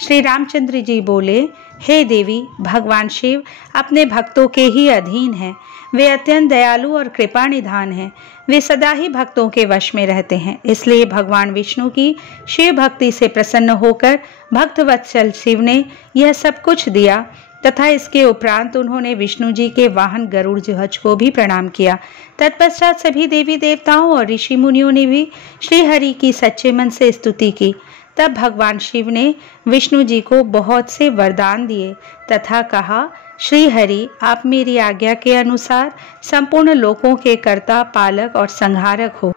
श्री रामचंद्र जी बोले, हे देवी, भगवान शिव अपने भक्तों के ही अधीन हैं। वे अत्यंत दयालु और कृपा निधान हैं। वे सदा ही भक्तों के वश में रहते हैं। इसलिए भगवान विष्णु की शिव भक्ति से प्रसन्न होकर भक्तवत्सल शिव ने यह सब कुछ दिया तथा इसके उपरांत उन्होंने विष्णु जी के वाहन गरुड़ ध्वज को भी प्रणाम किया। तत्पश्चात सभी देवी देवताओं और ऋषि मुनियों ने भी श्री हरि की सच्चे मन से स्तुति की। तब भगवान शिव ने विष्णु जी को बहुत से वरदान दिए तथा कहा, श्री हरि, आप मेरी आज्ञा के अनुसार संपूर्ण लोकों के कर्ता, पालक और संहारक हो।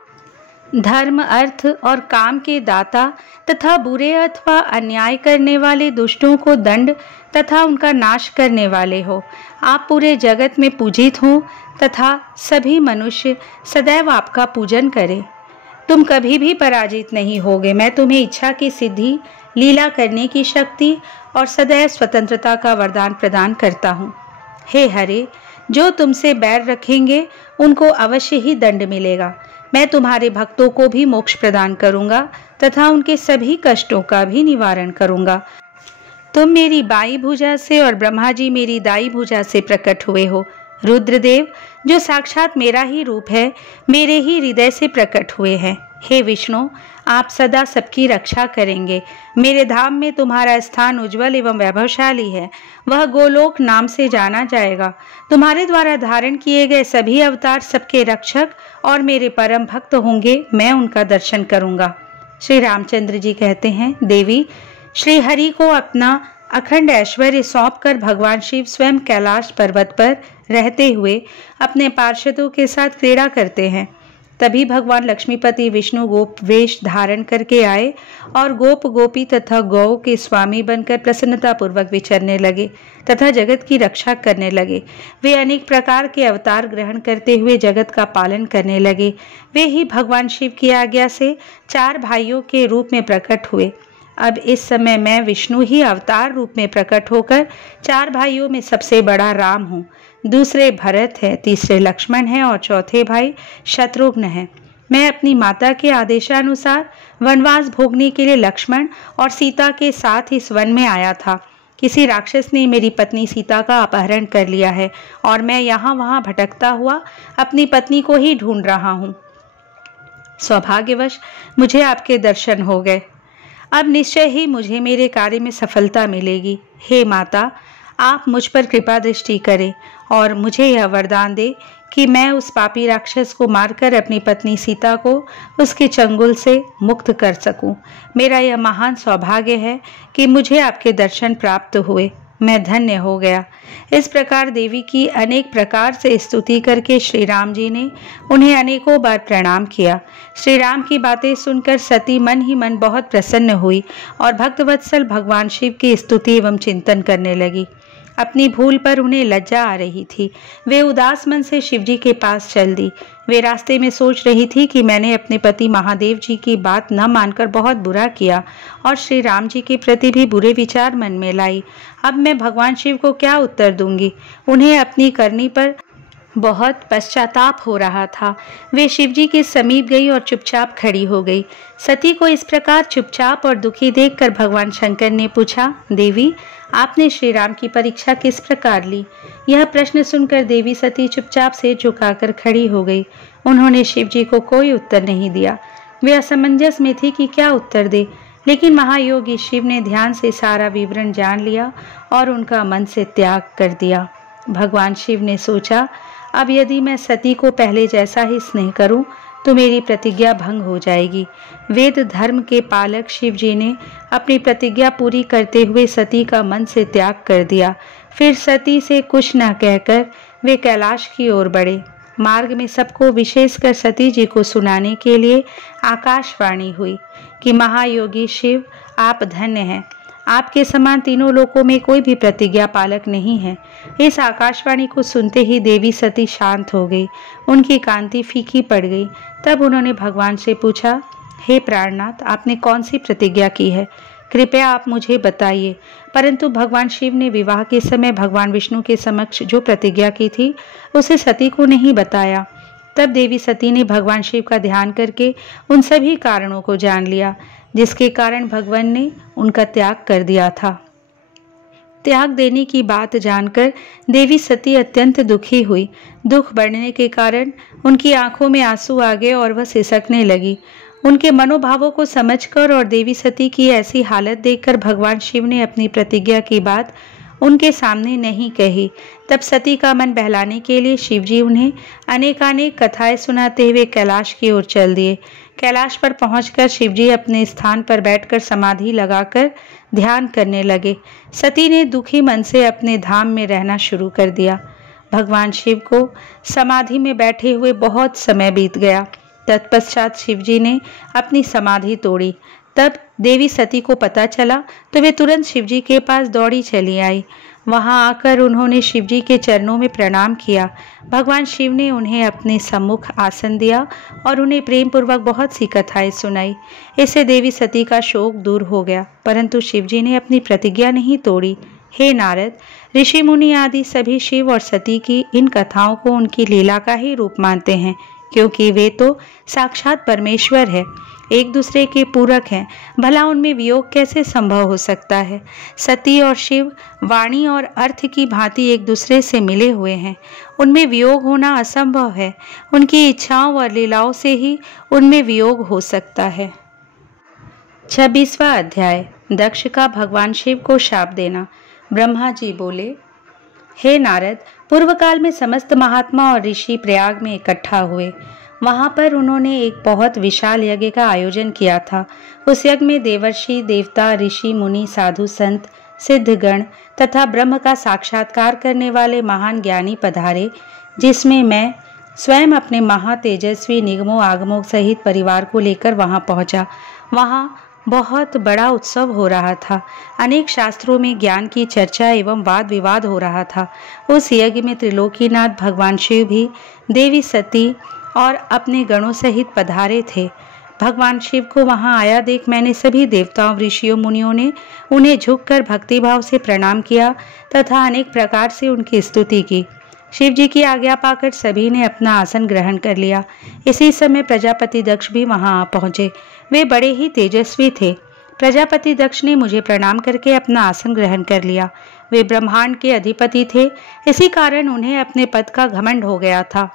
धर्म, अर्थ और काम के दाता तथा बुरे अथवा अन्याय करने वाले दुष्टों को दंड तथा उनका नाश करने वाले हो। आप पूरे जगत में पूजित हो तथा सभी मनुष्य सदैव आपका पूजन करें। तुम कभी भी पराजित नहीं होगे। मैं तुम्हें इच्छा की सिद्धि, लीला करने की शक्ति और सदैव स्वतंत्रता का वरदान प्रदान करता हूँ। हे हरे, जो तुमसे बैर रखेंगे उनको अवश्य ही दंड मिलेगा। मैं तुम्हारे भक्तों को भी मोक्ष प्रदान करूंगा तथा उनके सभी कष्टों का भी निवारण करूंगा। तुम मेरी बाई भुजा से और ब्रह्मा जी मेरी दाई भुजा से प्रकट हुए हो। रुद्रदेव, जो साक्षात मेरा ही रूप है, मेरे ही हृदय से प्रकट हुए हैं। हे विष्णु, आप सदा सबकी रक्षा करेंगे। मेरे धाम में तुम्हारा स्थान उज्जवल एवं वैभवशाली है। वह गोलोक नाम से जाना जाएगा। तुम्हारे द्वारा धारण किए गए सभी अवतार सबके रक्षक और मेरे परम भक्त होंगे। मैं उनका दर्शन करूंगा। श्री रामचंद्र जी कहते हैं, देवी, श्री हरि को अपना अखंड ऐश्वर्य सौंपकर भगवान शिव स्वयं कैलाश पर्वत पर रहते हुए अपने पार्षदों के साथ क्रीड़ा करते हैं। तभी भगवान लक्ष्मीपति विष्णु गोप वेश धारण करके आए और गोप गोपी तथा गौ के स्वामी बनकर प्रसन्नता पूर्वक विचरने लगे तथा जगत की रक्षा करने लगे। वे अनेक प्रकार के अवतार ग्रहण करते हुए जगत का पालन करने लगे। वे ही भगवान शिव की आज्ञा से 4 भाइयों के रूप में प्रकट हुए। अब इस समय मैं विष्णु ही अवतार रूप में प्रकट होकर 4 भाइयों में सबसे बड़ा राम हूँ, दूसरे भरत है, तीसरे लक्ष्मण है और चौथे भाई शत्रुघ्न है। मैं अपनी माता के आदेशानुसार वनवास भोगने के लिए लक्ष्मण और सीता के साथ इस वन में आया था। किसी राक्षस ने मेरी पत्नी सीता का अपहरण कर लिया है और मैं यहाँ वहाँ भटकता हुआ अपनी पत्नी को ही ढूंढ रहा हूँ। सौभाग्यवश मुझे आपके दर्शन हो गए। अब निश्चय ही मुझे मेरे कार्य में सफलता मिलेगी। हे माता, आप मुझ पर कृपा दृष्टि करें और मुझे यह वरदान दे कि मैं उस पापी राक्षस को मारकर अपनी पत्नी सीता को उसके चंगुल से मुक्त कर सकूं। मेरा यह महान सौभाग्य है कि मुझे आपके दर्शन प्राप्त हुए। मैं धन्य हो गया। इस प्रकार देवी की अनेक प्रकार से स्तुति करके श्री राम जी ने उन्हें अनेकों बार प्रणाम किया। श्री राम की बातें सुनकर सती मन ही मन बहुत प्रसन्न हुई और भक्तवत्सल भगवान शिव की स्तुति एवं चिंतन करने लगी। अपनी भूल पर उन्हें लज्जा आ रही थी। वे उदास मन से शिव जी के पास चल दी। वे रास्ते में सोच रही थी कि मैंने अपने पति महादेव जी की बात न मानकर बहुत बुरा किया और श्री राम जी के प्रति भी बुरे विचार मन में लाई। अब मैं भगवान शिव को क्या उत्तर दूंगी? उन्हें अपनी करनी पर बहुत पश्चाताप हो रहा था। वे शिव जी के समीप गई और चुपचाप खड़ी हो गई। सती को इस प्रकार चुपचाप और दुखी देखकर भगवान शंकर ने पूछा, देवी, आपने श्री राम की परीक्षा किस प्रकार ली? यह प्रश्न सुनकर देवी सती चुपचाप से झुकाकर खड़ी हो गई। उन्होंने शिव जी को कोई उत्तर नहीं दिया। वे असमंजस में थी कि क्या उत्तर दे, लेकिन महायोगी शिव ने ध्यान से सारा विवरण जान लिया और उनका मन से त्याग कर दिया। भगवान शिव ने सोचा, अब यदि मैं सती को पहले जैसा ही स्नेह करूं तो मेरी प्रतिज्ञा भंग हो जाएगी। वेद धर्म के पालक शिव जी ने अपनी प्रतिज्ञा पूरी करते हुए सती का मन से त्याग कर दिया। फिर सती से कुछ न कहकर वे कैलाश की ओर बढ़े। मार्ग में सबको, विशेषकर सती जी को सुनाने के लिए आकाशवाणी हुई कि महायोगी शिव, आप धन्य हैं। आपके समान तीनों लोकों में कोई भी प्रतिज्ञा पालक नहीं है। इस आकाशवाणी को सुनते ही देवी सती शांत हो गई, उनकी कांति फीकी पड़ गई। तब उन्होंने भगवान से पूछा, हे प्राणनाथ, आपने कौन सी प्रतिज्ञा की है? कृपया आप मुझे बताइए। परंतु भगवान शिव ने विवाह के समय भगवान विष्णु के समक्ष जो प्रतिज्ञा की थी उसे सती को नहीं बताया। तब देवी सती ने भगवान शिव का ध्यान करके उन सभी कारणों को जान लिया जिसके कारण भगवान ने उनका त्याग कर दिया था। त्याग देने की बात जानकर देवी सती अत्यंत दुखी हुई। दुख बढ़ने के कारण उनकी आंखों में आंसू आ गए और वह सिसकने लगी। उनके मनोभावों को समझकर और देवी सती की ऐसी हालत देखकर भगवान शिव ने अपनी प्रतिज्ञा की बात उनके सामने नहीं कही। तब सती का मन बहलाने के लिए शिवजी उन्हें अनेकानेक कथाएं सुनाते हुए कैलाश की ओर चल दिए। कैलाश पर पहुंचकर शिवजी अपने स्थान पर बैठकर समाधि लगाकर ध्यान करने लगे। सती ने दुखी मन से अपने धाम में रहना शुरू कर दिया। भगवान शिव को समाधि में बैठे हुए बहुत समय बीत गया। तत्पश्चात शिवजी ने अपनी समाधि तोड़ी। तब देवी सती को पता चला तो वे तुरंत शिवजी के पास दौड़ी चली आई। वहां आकर उन्होंने शिवजी के चरणों में प्रणाम किया। भगवान शिव ने उन्हें अपने सम्मुख आसन दिया और उन्हें प्रेम पूर्वक बहुत सी कथाएं सुनाई। इससे देवी सती का शोक दूर हो गया, परंतु शिवजी ने अपनी प्रतिज्ञा नहीं तोड़ी। हे नारद, ऋषि मुनि आदि सभी शिव और सती की इन कथाओं को उनकी लीला का ही रूप मानते हैं, क्योंकि वे तो साक्षात परमेश्वर है, एक दूसरे के पूरक हैं। भला उनमें वियोग कैसे संभव हो सकता है? सती और शिव वाणी और अर्थ की भांति एक दूसरे से मिले हुए हैं, उनमें वियोग होना असंभव है। उनकी इच्छाओं और लीलाओं से ही उनमें वियोग हो सकता है। 26वां अध्याय, दक्ष का भगवान शिव को शाप देना। ब्रह्मा जी बोले, हे नारद, पूर्व काल में समस्त महात्मा और ऋषि प्रयाग में इकट्ठा हुए। वहां पर उन्होंने एक बहुत विशाल यज्ञ का आयोजन किया था। उस यज्ञ में देवर्षि, देवता, ऋषि, मुनि, साधु, संत, सिद्धगण तथा ब्रह्म का साक्षात्कार करने वाले महान ज्ञानी पधारे, जिसमें मैं स्वयं अपने महातेजस्वी निगमों आगमों सहित परिवार को लेकर वहां पहुंचा। वहां बहुत बड़ा उत्सव हो रहा था। अनेक शास्त्रों में ज्ञान की चर्चा एवं वाद विवाद हो रहा था। उस यज्ञ में त्रिलोकीनाथ भगवान शिव भी देवी सती और अपने गणों सहित पधारे थे। भगवान शिव को वहां आया देख मैंने सभी देवताओं, ऋषियों, मुनियों ने उन्हें झुककर भक्तिभाव से प्रणाम किया तथा अनेक प्रकार से उनकी स्तुति की। शिव जी की आज्ञा पाकर सभी ने अपना आसन ग्रहण कर लिया। इसी समय प्रजापति दक्ष भी वहां आ पहुंचे। वे बड़े ही तेजस्वी थे। प्रजापति दक्ष ने मुझे प्रणाम करके अपना आसन ग्रहण कर लिया। वे ब्रह्मांड के अधिपति थे, इसी कारण उन्हें अपने पद का घमंड हो गया था।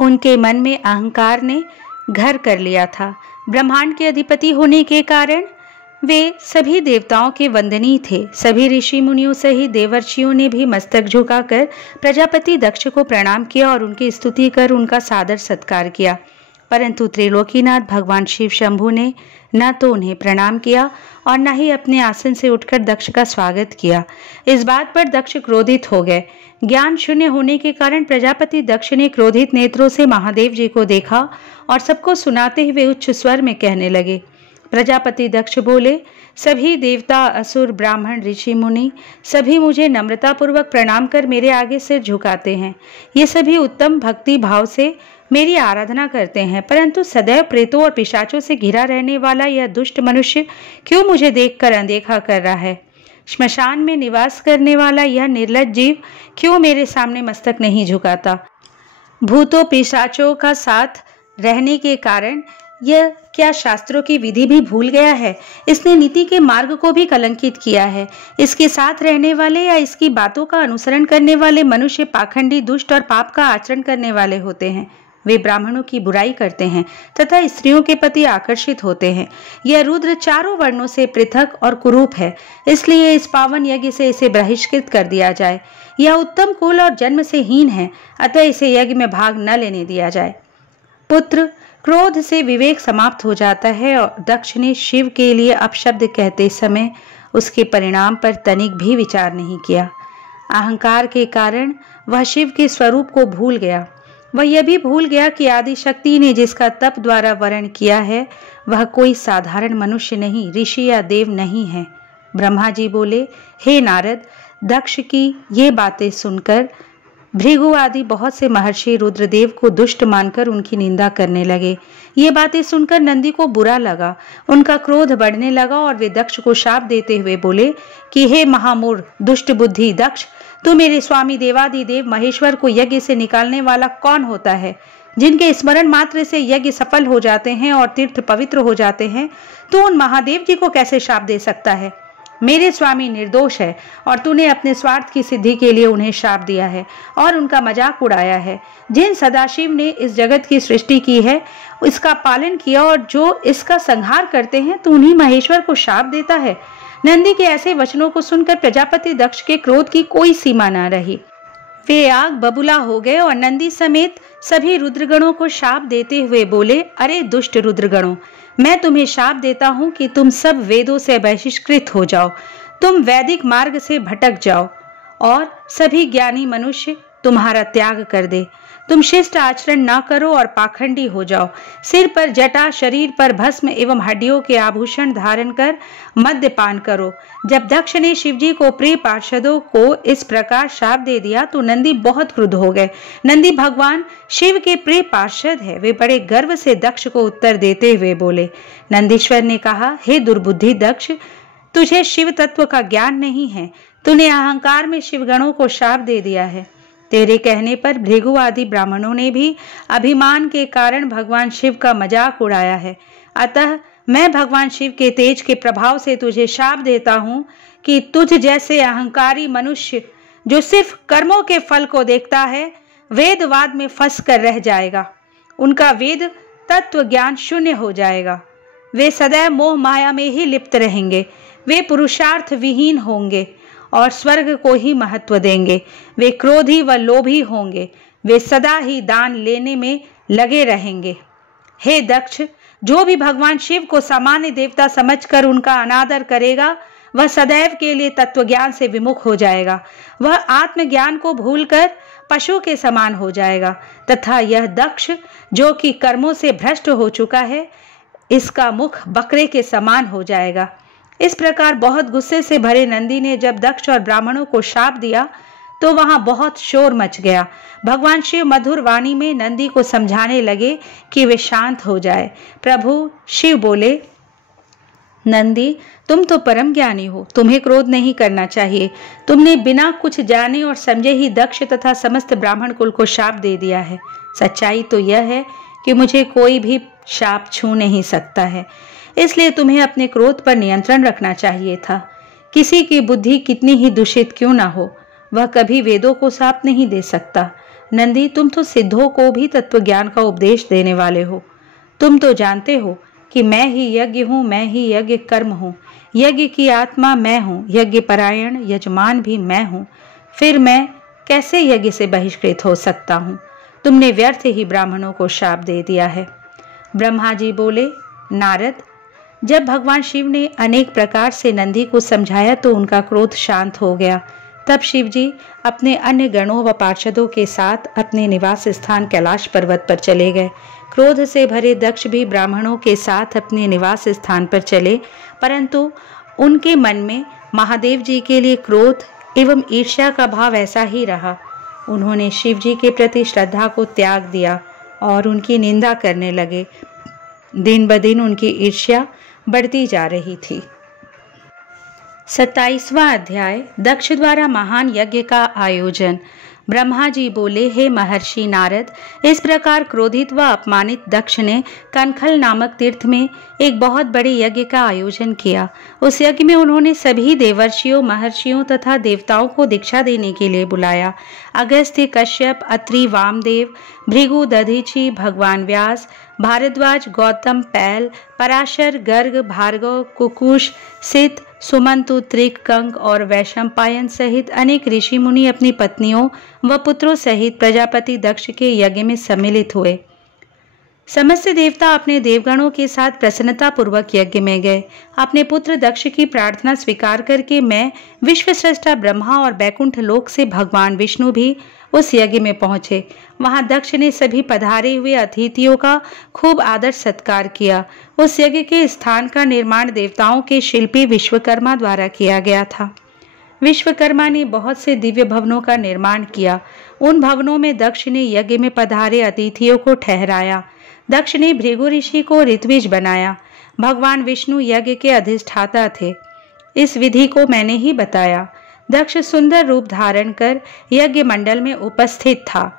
उनके मन में अहंकार ने घर कर लिया था। ब्रह्मांड के अधिपति होने के कारण वे सभी देवताओं के वंदनीय थे। सभी ऋषि मुनियों सहित देवर्षियों ने भी मस्तक झुकाकर प्रजापति दक्ष को प्रणाम किया और उनकी स्तुति कर उनका सादर सत्कार किया। परंतु त्रिलोकीनाथ भगवान शिव शंभु ने न तो उन्हें प्रणाम किया और न ही अपने आसन से उठकर दक्ष का स्वागत किया। इस बात पर दक्ष क्रोधित हो गए। ज्ञान शून्य होने के कारण प्रजापति दक्ष ने क्रोधित नेत्रों से महादेव जी को देखा और सबको सुनाते हुए उच्च स्वर में कहने लगे। प्रजापति दक्ष बोले, सभी देवता, असुर, ब्राह्मण, ऋषि, मुनि सभी मुझे नम्रतापूर्वक प्रणाम कर मेरे आगे सिर झुकाते हैं। ये सभी उत्तम भक्ति भाव से मेरी आराधना करते हैं, परंतु सदैव प्रेतों और पिशाचों से घिरा रहने वाला यह दुष्ट मनुष्य क्यों मुझे देखकर अनदेखा कर रहा है? श्मशान में निवास करने वाला यह निर्लज्ज जीव क्यों मेरे सामने मस्तक नहीं झुकाता? भूतों पिशाचों का साथ रहने के कारण यह क्या शास्त्रों की विधि भी भूल गया है? इसने नीति के मार्ग को भी कलंकित किया है। इसके साथ रहने वाले या इसकी बातों का अनुसरण करने वाले मनुष्य पाखंडी, दुष्ट और पाप का आचरण करने वाले होते हैं। वे ब्राह्मणों की बुराई करते हैं तथा स्त्रियों के प्रति आकर्षित होते हैं। यह रुद्र चारों वर्णों से पृथक और कुरूप है, इसलिए इस पावन यज्ञ से इसे बहिष्कृत कर दिया जाए। यह उत्तम कुल और जन्म से हीन है, अतः इसे यज्ञ में भाग न लेने दिया जाए। पुत्र, क्रोध से विवेक समाप्त हो जाता है और दक्ष ने शिव के लिए अपशब्द कहते समय उसके परिणाम पर तनिक भी विचार नहीं किया। अहंकार के कारण वह शिव के स्वरूप को भूल गया। वह यह भी भूल गया कि आदि शक्ति ने जिसका तप द्वारा वर्ण किया है वह कोई साधारण मनुष्य नहीं, ऋषि या देव नहीं है। ब्रह्मा जी बोले, हे नारद, दक्ष की ये बातें सुनकर भृगु आदि बहुत से महर्षि रुद्रदेव को दुष्ट मानकर उनकी निंदा करने लगे। ये बातें सुनकर नंदी को बुरा लगा, उनका क्रोध बढ़ने लगा और वे दक्ष को शाप देते हुए बोले कि हे महामूढ़, दुष्ट बुद्धि दक्ष, तू मेरे स्वामी देवादिदेव महेश्वर को यज्ञ से निकालने वाला कौन होता है? जिनके स्मरण मात्र से यज्ञ सफल हो जाते हैं और तीर्थ पवित्र हो जाते हैं, तू उन महादेव जी को कैसे शाप दे सकता है? मेरे स्वामी निर्दोष है और तूने अपने स्वार्थ की सिद्धि के लिए उन्हें शाप दिया है और उनका मजाक उड़ाया है। जिन सदाशिव ने इस जगत की सृष्टि की है, इसका पालन किया और जो इसका संहार करते हैं, तू उन्हीं महेश्वर को शाप देता है। नंदी के ऐसे वचनों को सुनकर प्रजापति दक्ष के क्रोध की कोई सीमा न रही। वे आग बबूला हो गए और नंदी समेत सभी रुद्रगणों को शाप देते हुए बोले, अरे दुष्ट रुद्रगणों, मैं तुम्हें शाप देता हूँ कि तुम सब वेदों से बहिष्कृत हो जाओ, तुम वैदिक मार्ग से भटक जाओ और सभी ज्ञानी मनुष्य तुम्हारा त्याग कर दे। तुम शिष्ट आचरण न करो और पाखंडी हो जाओ। सिर पर जटा, शरीर पर भस्म एवं हड्डियों के आभूषण धारण कर मद्यपान करो। जब दक्ष ने शिवजी को प्रिय पार्षदों को इस प्रकार शाप दे दिया तो नंदी बहुत क्रुद्ध हो गए। नंदी भगवान शिव के प्रिय पार्षद है। वे बड़े गर्व से दक्ष को उत्तर देते हुए बोले। नंदीश्वर ने कहा, हे दुर्बुद्धि दक्ष, तुझे शिव तत्व का ज्ञान नहीं है। तूने अहंकार में शिवगणों को शाप दे दिया है। तेरे कहने पर भृगु आदि ब्राह्मणों ने भी अभिमान के कारण भगवान शिव का मजाक उड़ाया है। अतः मैं भगवान शिव के तेज के प्रभाव से तुझे शाप देता हूँ कि तुझ जैसे अहंकारी मनुष्य जो सिर्फ कर्मों के फल को देखता है, वेदवाद में फंस कर रह जाएगा। उनका वेद तत्व ज्ञान शून्य हो जाएगा। वे सदैव मोह माया में ही लिप्त रहेंगे। वे पुरुषार्थ विहीन होंगे और स्वर्ग को ही महत्व देंगे। वे क्रोधी व लोभी होंगे। वे सदा ही दान लेने में लगे रहेंगे। हे दक्ष, जो भी भगवान शिव को सामान्य देवता समझकर उनका अनादर करेगा, वह सदैव के लिए तत्वज्ञान से विमुख हो जाएगा। वह आत्मज्ञान को भूलकर पशु के समान हो जाएगा तथा यह दक्ष जो कि कर्मों से भ्रष्ट हो चुका है, इसका मुख बकरे के समान हो जाएगा। इस प्रकार बहुत गुस्से से भरे नंदी ने जब दक्ष और ब्राह्मणों को शाप दिया तो वहां बहुत शोर मच गया। भगवान शिव मधुर वाणी में नंदी को समझाने लगे कि वे शांत हो जाए। प्रभु शिव बोले, नंदी, तुम तो परम ज्ञानी हो, तुम्हें क्रोध नहीं करना चाहिए। तुमने बिना कुछ जाने और समझे ही दक्ष तथा समस्त ब्राह्मण कुल को शाप दे दिया है। सच्चाई तो यह है कि मुझे कोई भी शाप छू नहीं सकता है, इसलिए तुम्हें अपने क्रोध पर नियंत्रण रखना चाहिए था। किसी की बुद्धि कितनी ही दूषित क्यों ना हो, वह कभी वेदों को शाप नहीं दे सकता। नंदी, तुम तो सिद्धों को भी तत्व ज्ञान का उपदेश देने वाले हो। तुम तो जानते हो कि मैं ही यज्ञ हूँ, मैं ही यज्ञ कर्म हूँ। यज्ञ की आत्मा मैं हूँ, यज्ञ परायण यजमान भी मैं हूँ। फिर मैं कैसे यज्ञ से बहिष्कृत हो सकता हूँ? तुमने व्यर्थ ही ब्राह्मणों को शाप दे दिया है। ब्रह्मा जी बोले, नारद, जब भगवान शिव ने अनेक प्रकार से नंदी को समझाया तो उनका क्रोध शांत हो गया। तब शिव जी अपने अन्य गणों व पार्षदों के साथ अपने निवास स्थान कैलाश पर्वत पर चले गए। क्रोध से भरे दक्ष भी ब्राह्मणों के साथ अपने निवास स्थान पर चले, परंतु उनके मन में महादेव जी के लिए क्रोध एवं ईर्ष्या का भाव ऐसा ही रहा। उन्होंने शिव जी के प्रति श्रद्धा को त्याग दिया और उनकी निंदा करने लगे। दिन ब दिन उनकी ईर्ष्या बढ़ती जा रही थी। 27वां अध्याय, दक्ष द्वारा महान यज्ञ का आयोजन। ब्रह्मा जी बोले, हे महर्षि नारद, इस प्रकार क्रोधित व अपमानित दक्ष ने कनखल नामक तीर्थ में एक बहुत बड़े यज्ञ का आयोजन किया। उस यज्ञ में उन्होंने सभी देवर्षियों, महर्षियों तथा देवताओं को दीक्षा देने के लिए बुलाया। अगस्त्य, कश्यप, अत्रि, वामदेव, भृगु, दधीचि, भगवान व्यास, भारद्वाज, गौतम, पैल, पराशर, गर्ग, भार्गव, कुकुश, सित, सुमंतु, त्रिक, कंक और वैशंपायन सहित अनेक ऋषि मुनि अपनी पत्नियों व पुत्रों सहित प्रजापति दक्ष के यज्ञ में सम्मिलित हुए। समस्त देवता अपने देवगणों के साथ प्रसन्नता पूर्वक यज्ञ में गए। अपने पुत्र दक्ष की प्रार्थना स्वीकार करके मैं विश्वस्रष्टा ब्रह्मा और बैकुंठ लोक से भगवान विष्णु भी उस यज्ञ में पहुंचे। वहां दक्ष ने सभी पधारे हुए अतिथियों का खूब आदर सत्कार किया। उस यज्ञ के स्थान का निर्माण देवताओं के शिल्पी विश्वकर्मा द्वारा किया गया था। विश्वकर्मा ने बहुत से दिव्य भवनों का निर्माण किया। उन भवनों में दक्ष ने यज्ञ में पधारे अतिथियों को ठहराया। दक्ष ने भृगु ऋषि को ऋत्विज बनाया। भगवान विष्णु यज्ञ के अधिष्ठाता थे। इस विधि को मैंने ही बताया। दक्ष सुंदर रूप धारण कर यज्ञ मंडल में उपस्थित था।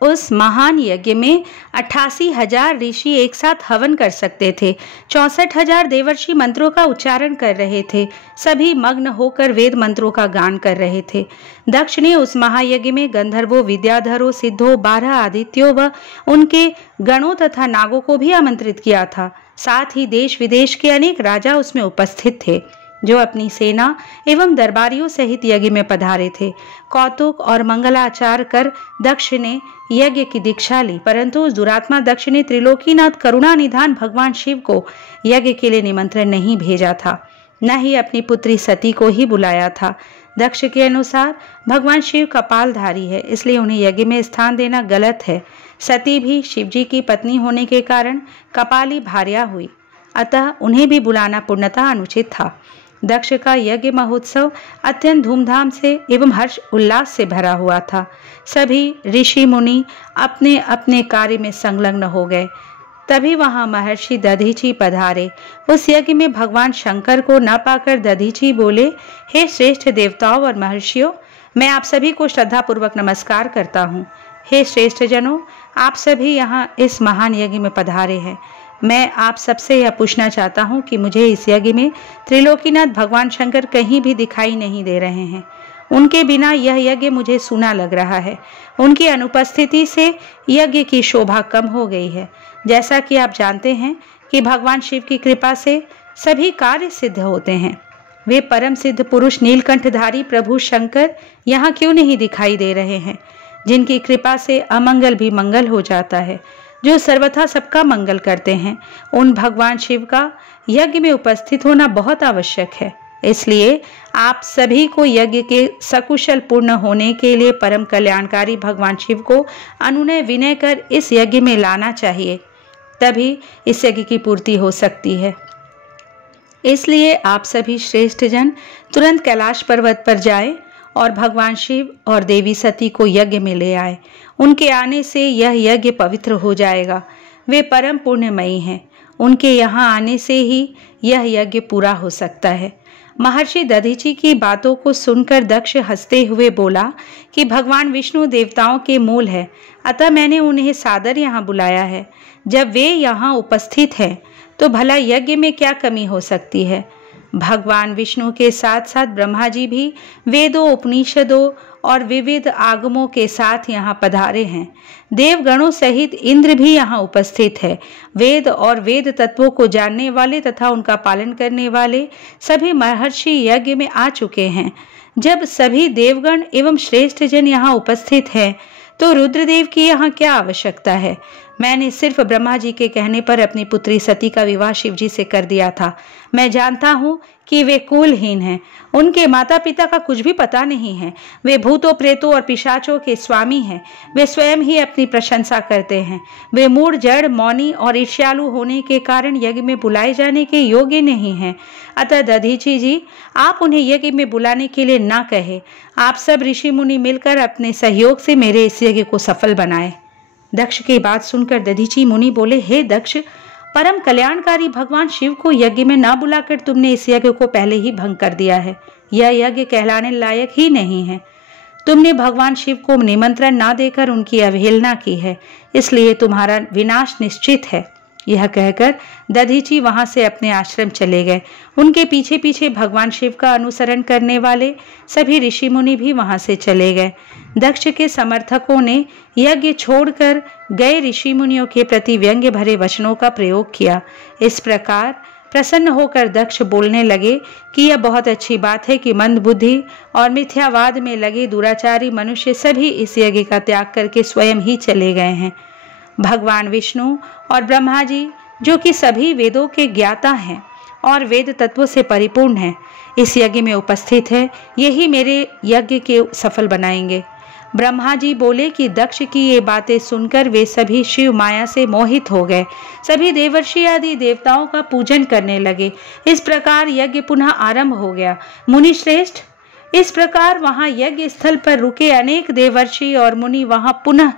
उस महान यज्ञ में 88,000 ऋषि एक साथ हवन कर सकते थे। 64,000 देवर्षि मंत्रों का उच्चारण कर रहे थे। सभी मग्न होकर वेद मंत्रों का गान कर रहे थे। दक्ष ने उस महायज्ञ में गंधर्वों, विद्याधरों, सिद्धों, 12 आदित्यों व उनके गणों तथा नागों को भी आमंत्रित किया था। साथ ही देश विदेश के अनेक राजा उसमें उपस्थित थे, जो अपनी सेना एवं दरबारियों सहित यज्ञ में पधारे थे। कौतुक और मंगलाचार कर दक्ष ने यज्ञ की दीक्षा ली, परंतु उस दुरात्मा दक्ष ने त्रिलोकीनाथ करुणा निधान भगवान शिव को यज्ञ के लिए निमंत्रण नहीं भेजा था, न ही अपनी पुत्री सती को ही बुलाया था। दक्ष के अनुसार भगवान शिव कपालधारी है, इसलिए उन्हें यज्ञ में स्थान देना गलत है। सती भी शिवजी की पत्नी होने के कारण कपाली भार्या हुई, अतः उन्हें भी बुलाना पूर्णतः अनुचित था। दक्ष का यज्ञ महोत्सव अत्यंत धूमधाम से एवं हर्ष उल्लास से भरा हुआ था। सभी ऋषि मुनि अपने अपने कार्य में संलग्न हो गए। तभी वहां महर्षि दधीची पधारे। उस यज्ञ में भगवान शंकर को न पाकर दधीची बोले, हे श्रेष्ठ देवताओं और महर्षियों, मैं आप सभी को श्रद्धापूर्वक नमस्कार करता हूँ। हे श्रेष्ठ जनों, आप सभी यहाँ इस महान यज्ञ में पधारे हैं। मैं आप सबसे यह पूछना चाहता हूँ कि मुझे इस यज्ञ में त्रिलोकीनाथ भगवान शंकर कहीं भी दिखाई नहीं दे रहे हैं। उनके बिना यह यज्ञ मुझे सूना लग रहा है। उनकी अनुपस्थिति से यज्ञ की शोभा कम हो गई है। जैसा कि आप जानते हैं कि भगवान शिव की कृपा से सभी कार्य सिद्ध होते हैं। वे परम सिद्ध पुरुष नीलकंठधारी प्रभु शंकर यहाँ क्यों नहीं दिखाई दे रहे हैं, जिनकी कृपा से अमंगल भी मंगल हो जाता है, जो सर्वथा सबका मंगल करते हैं। उन भगवान शिव का यज्ञ में उपस्थित होना बहुत आवश्यक है। इसलिए आप सभी को यज्ञ के सकुशल पूर्ण होने के लिए परम कल्याणकारी भगवान शिव को अनुनय विनय कर इस यज्ञ में लाना चाहिए, तभी इस यज्ञ की पूर्ति हो सकती है। इसलिए आप सभी श्रेष्ठ जन तुरंत कैलाश पर्वत पर जाएं और भगवान शिव और देवी सती को यज्ञ में ले आए। उनके आने से यह यज्ञ पवित्र हो जाएगा। वे परम पुण्यमयी हैं। उनके यहाँ आने से ही यह यज्ञ पूरा हो सकता है। महर्षि दधीची की बातों को सुनकर दक्ष हंसते हुए बोला कि भगवान विष्णु देवताओं के मूल है, अतः मैंने उन्हें सादर यहाँ बुलाया है। जब वे यहाँ उपस्थित हैं तो भला यज्ञ में क्या कमी हो सकती है। भगवान विष्णु के साथ साथ ब्रह्मा जी भी वेदों, उपनिषदों और विविध आगमों के साथ यहाँ पधारे हैं। देवगणों सहित इंद्र भी यहाँ उपस्थित है। वेद और वेद तत्वों को जानने वाले तथा उनका पालन करने वाले सभी महर्षि यज्ञ में आ चुके हैं। जब सभी देवगण एवं श्रेष्ठ जन यहाँ उपस्थित हैं तो रुद्रदेव की यहाँ क्या आवश्यकता है। मैंने सिर्फ ब्रह्मा जी के कहने पर अपनी पुत्री सती का विवाह शिव जी से कर दिया था। मैं जानता हूँ कि वे कुलहीन हैं। उनके माता पिता का कुछ भी पता नहीं है। वे भूतों, प्रेतों और पिशाचों के स्वामी हैं। वे स्वयं ही अपनी प्रशंसा करते हैं। वे मूढ़, जड़, मौनी और ईर्ष्यालु होने के कारण यज्ञ में बुलाए जाने के योग्य नहीं हैं। अतः दधीची जी, आप उन्हें यज्ञ में बुलाने के लिए ना कहे। आप सब ऋषि मुनि मिलकर अपने सहयोग से मेरे इस यज्ञ को सफल बनाए। दक्ष की बात सुनकर दधीची मुनि बोले, हे दक्ष, परम कल्याणकारी भगवान शिव को यज्ञ में ना बुलाकर तुमने इस यज्ञ को पहले ही भंग कर दिया है। यह यज्ञ कहलाने लायक ही नहीं है। तुमने भगवान शिव को निमंत्रण ना देकर उनकी अवहेलना की है, इसलिए तुम्हारा विनाश निश्चित है। यह कहकर दधीची वहां से अपने आश्रम चले गए। उनके पीछे पीछे भगवान शिव का अनुसरण करने वाले सभी ऋषि मुनि भी वहां से चले गए। दक्ष के समर्थकों ने यज्ञ छोड़कर गए ऋषि मुनियों के प्रति व्यंग्य भरे वचनों का प्रयोग किया। इस प्रकार प्रसन्न होकर दक्ष बोलने लगे कि यह बहुत अच्छी बात है कि मंद बुद्धि और मिथ्यावाद में लगे दुराचारी मनुष्य सभी इस यज्ञ का त्याग करके स्वयं ही चले गए हैं। भगवान विष्णु और ब्रह्मा जी, जो कि सभी वेदों के ज्ञाता हैं और वेद तत्वों से परिपूर्ण हैं, इस यज्ञ में उपस्थित है। यही मेरे यज्ञ के सफल बनाएंगे। ब्रह्मा जी बोले कि दक्ष की ये बातें सुनकर वे सभी शिव माया से मोहित हो गए। सभी देवर्षि आदि देवताओं का पूजन करने लगे। इस प्रकार यज्ञ पुनः आरंभ हो गया। मुनि श्रेष्ठ, इस प्रकार वहां यज्ञ स्थल पर रुके अनेक देवर्षि और मुनि वहां पुनः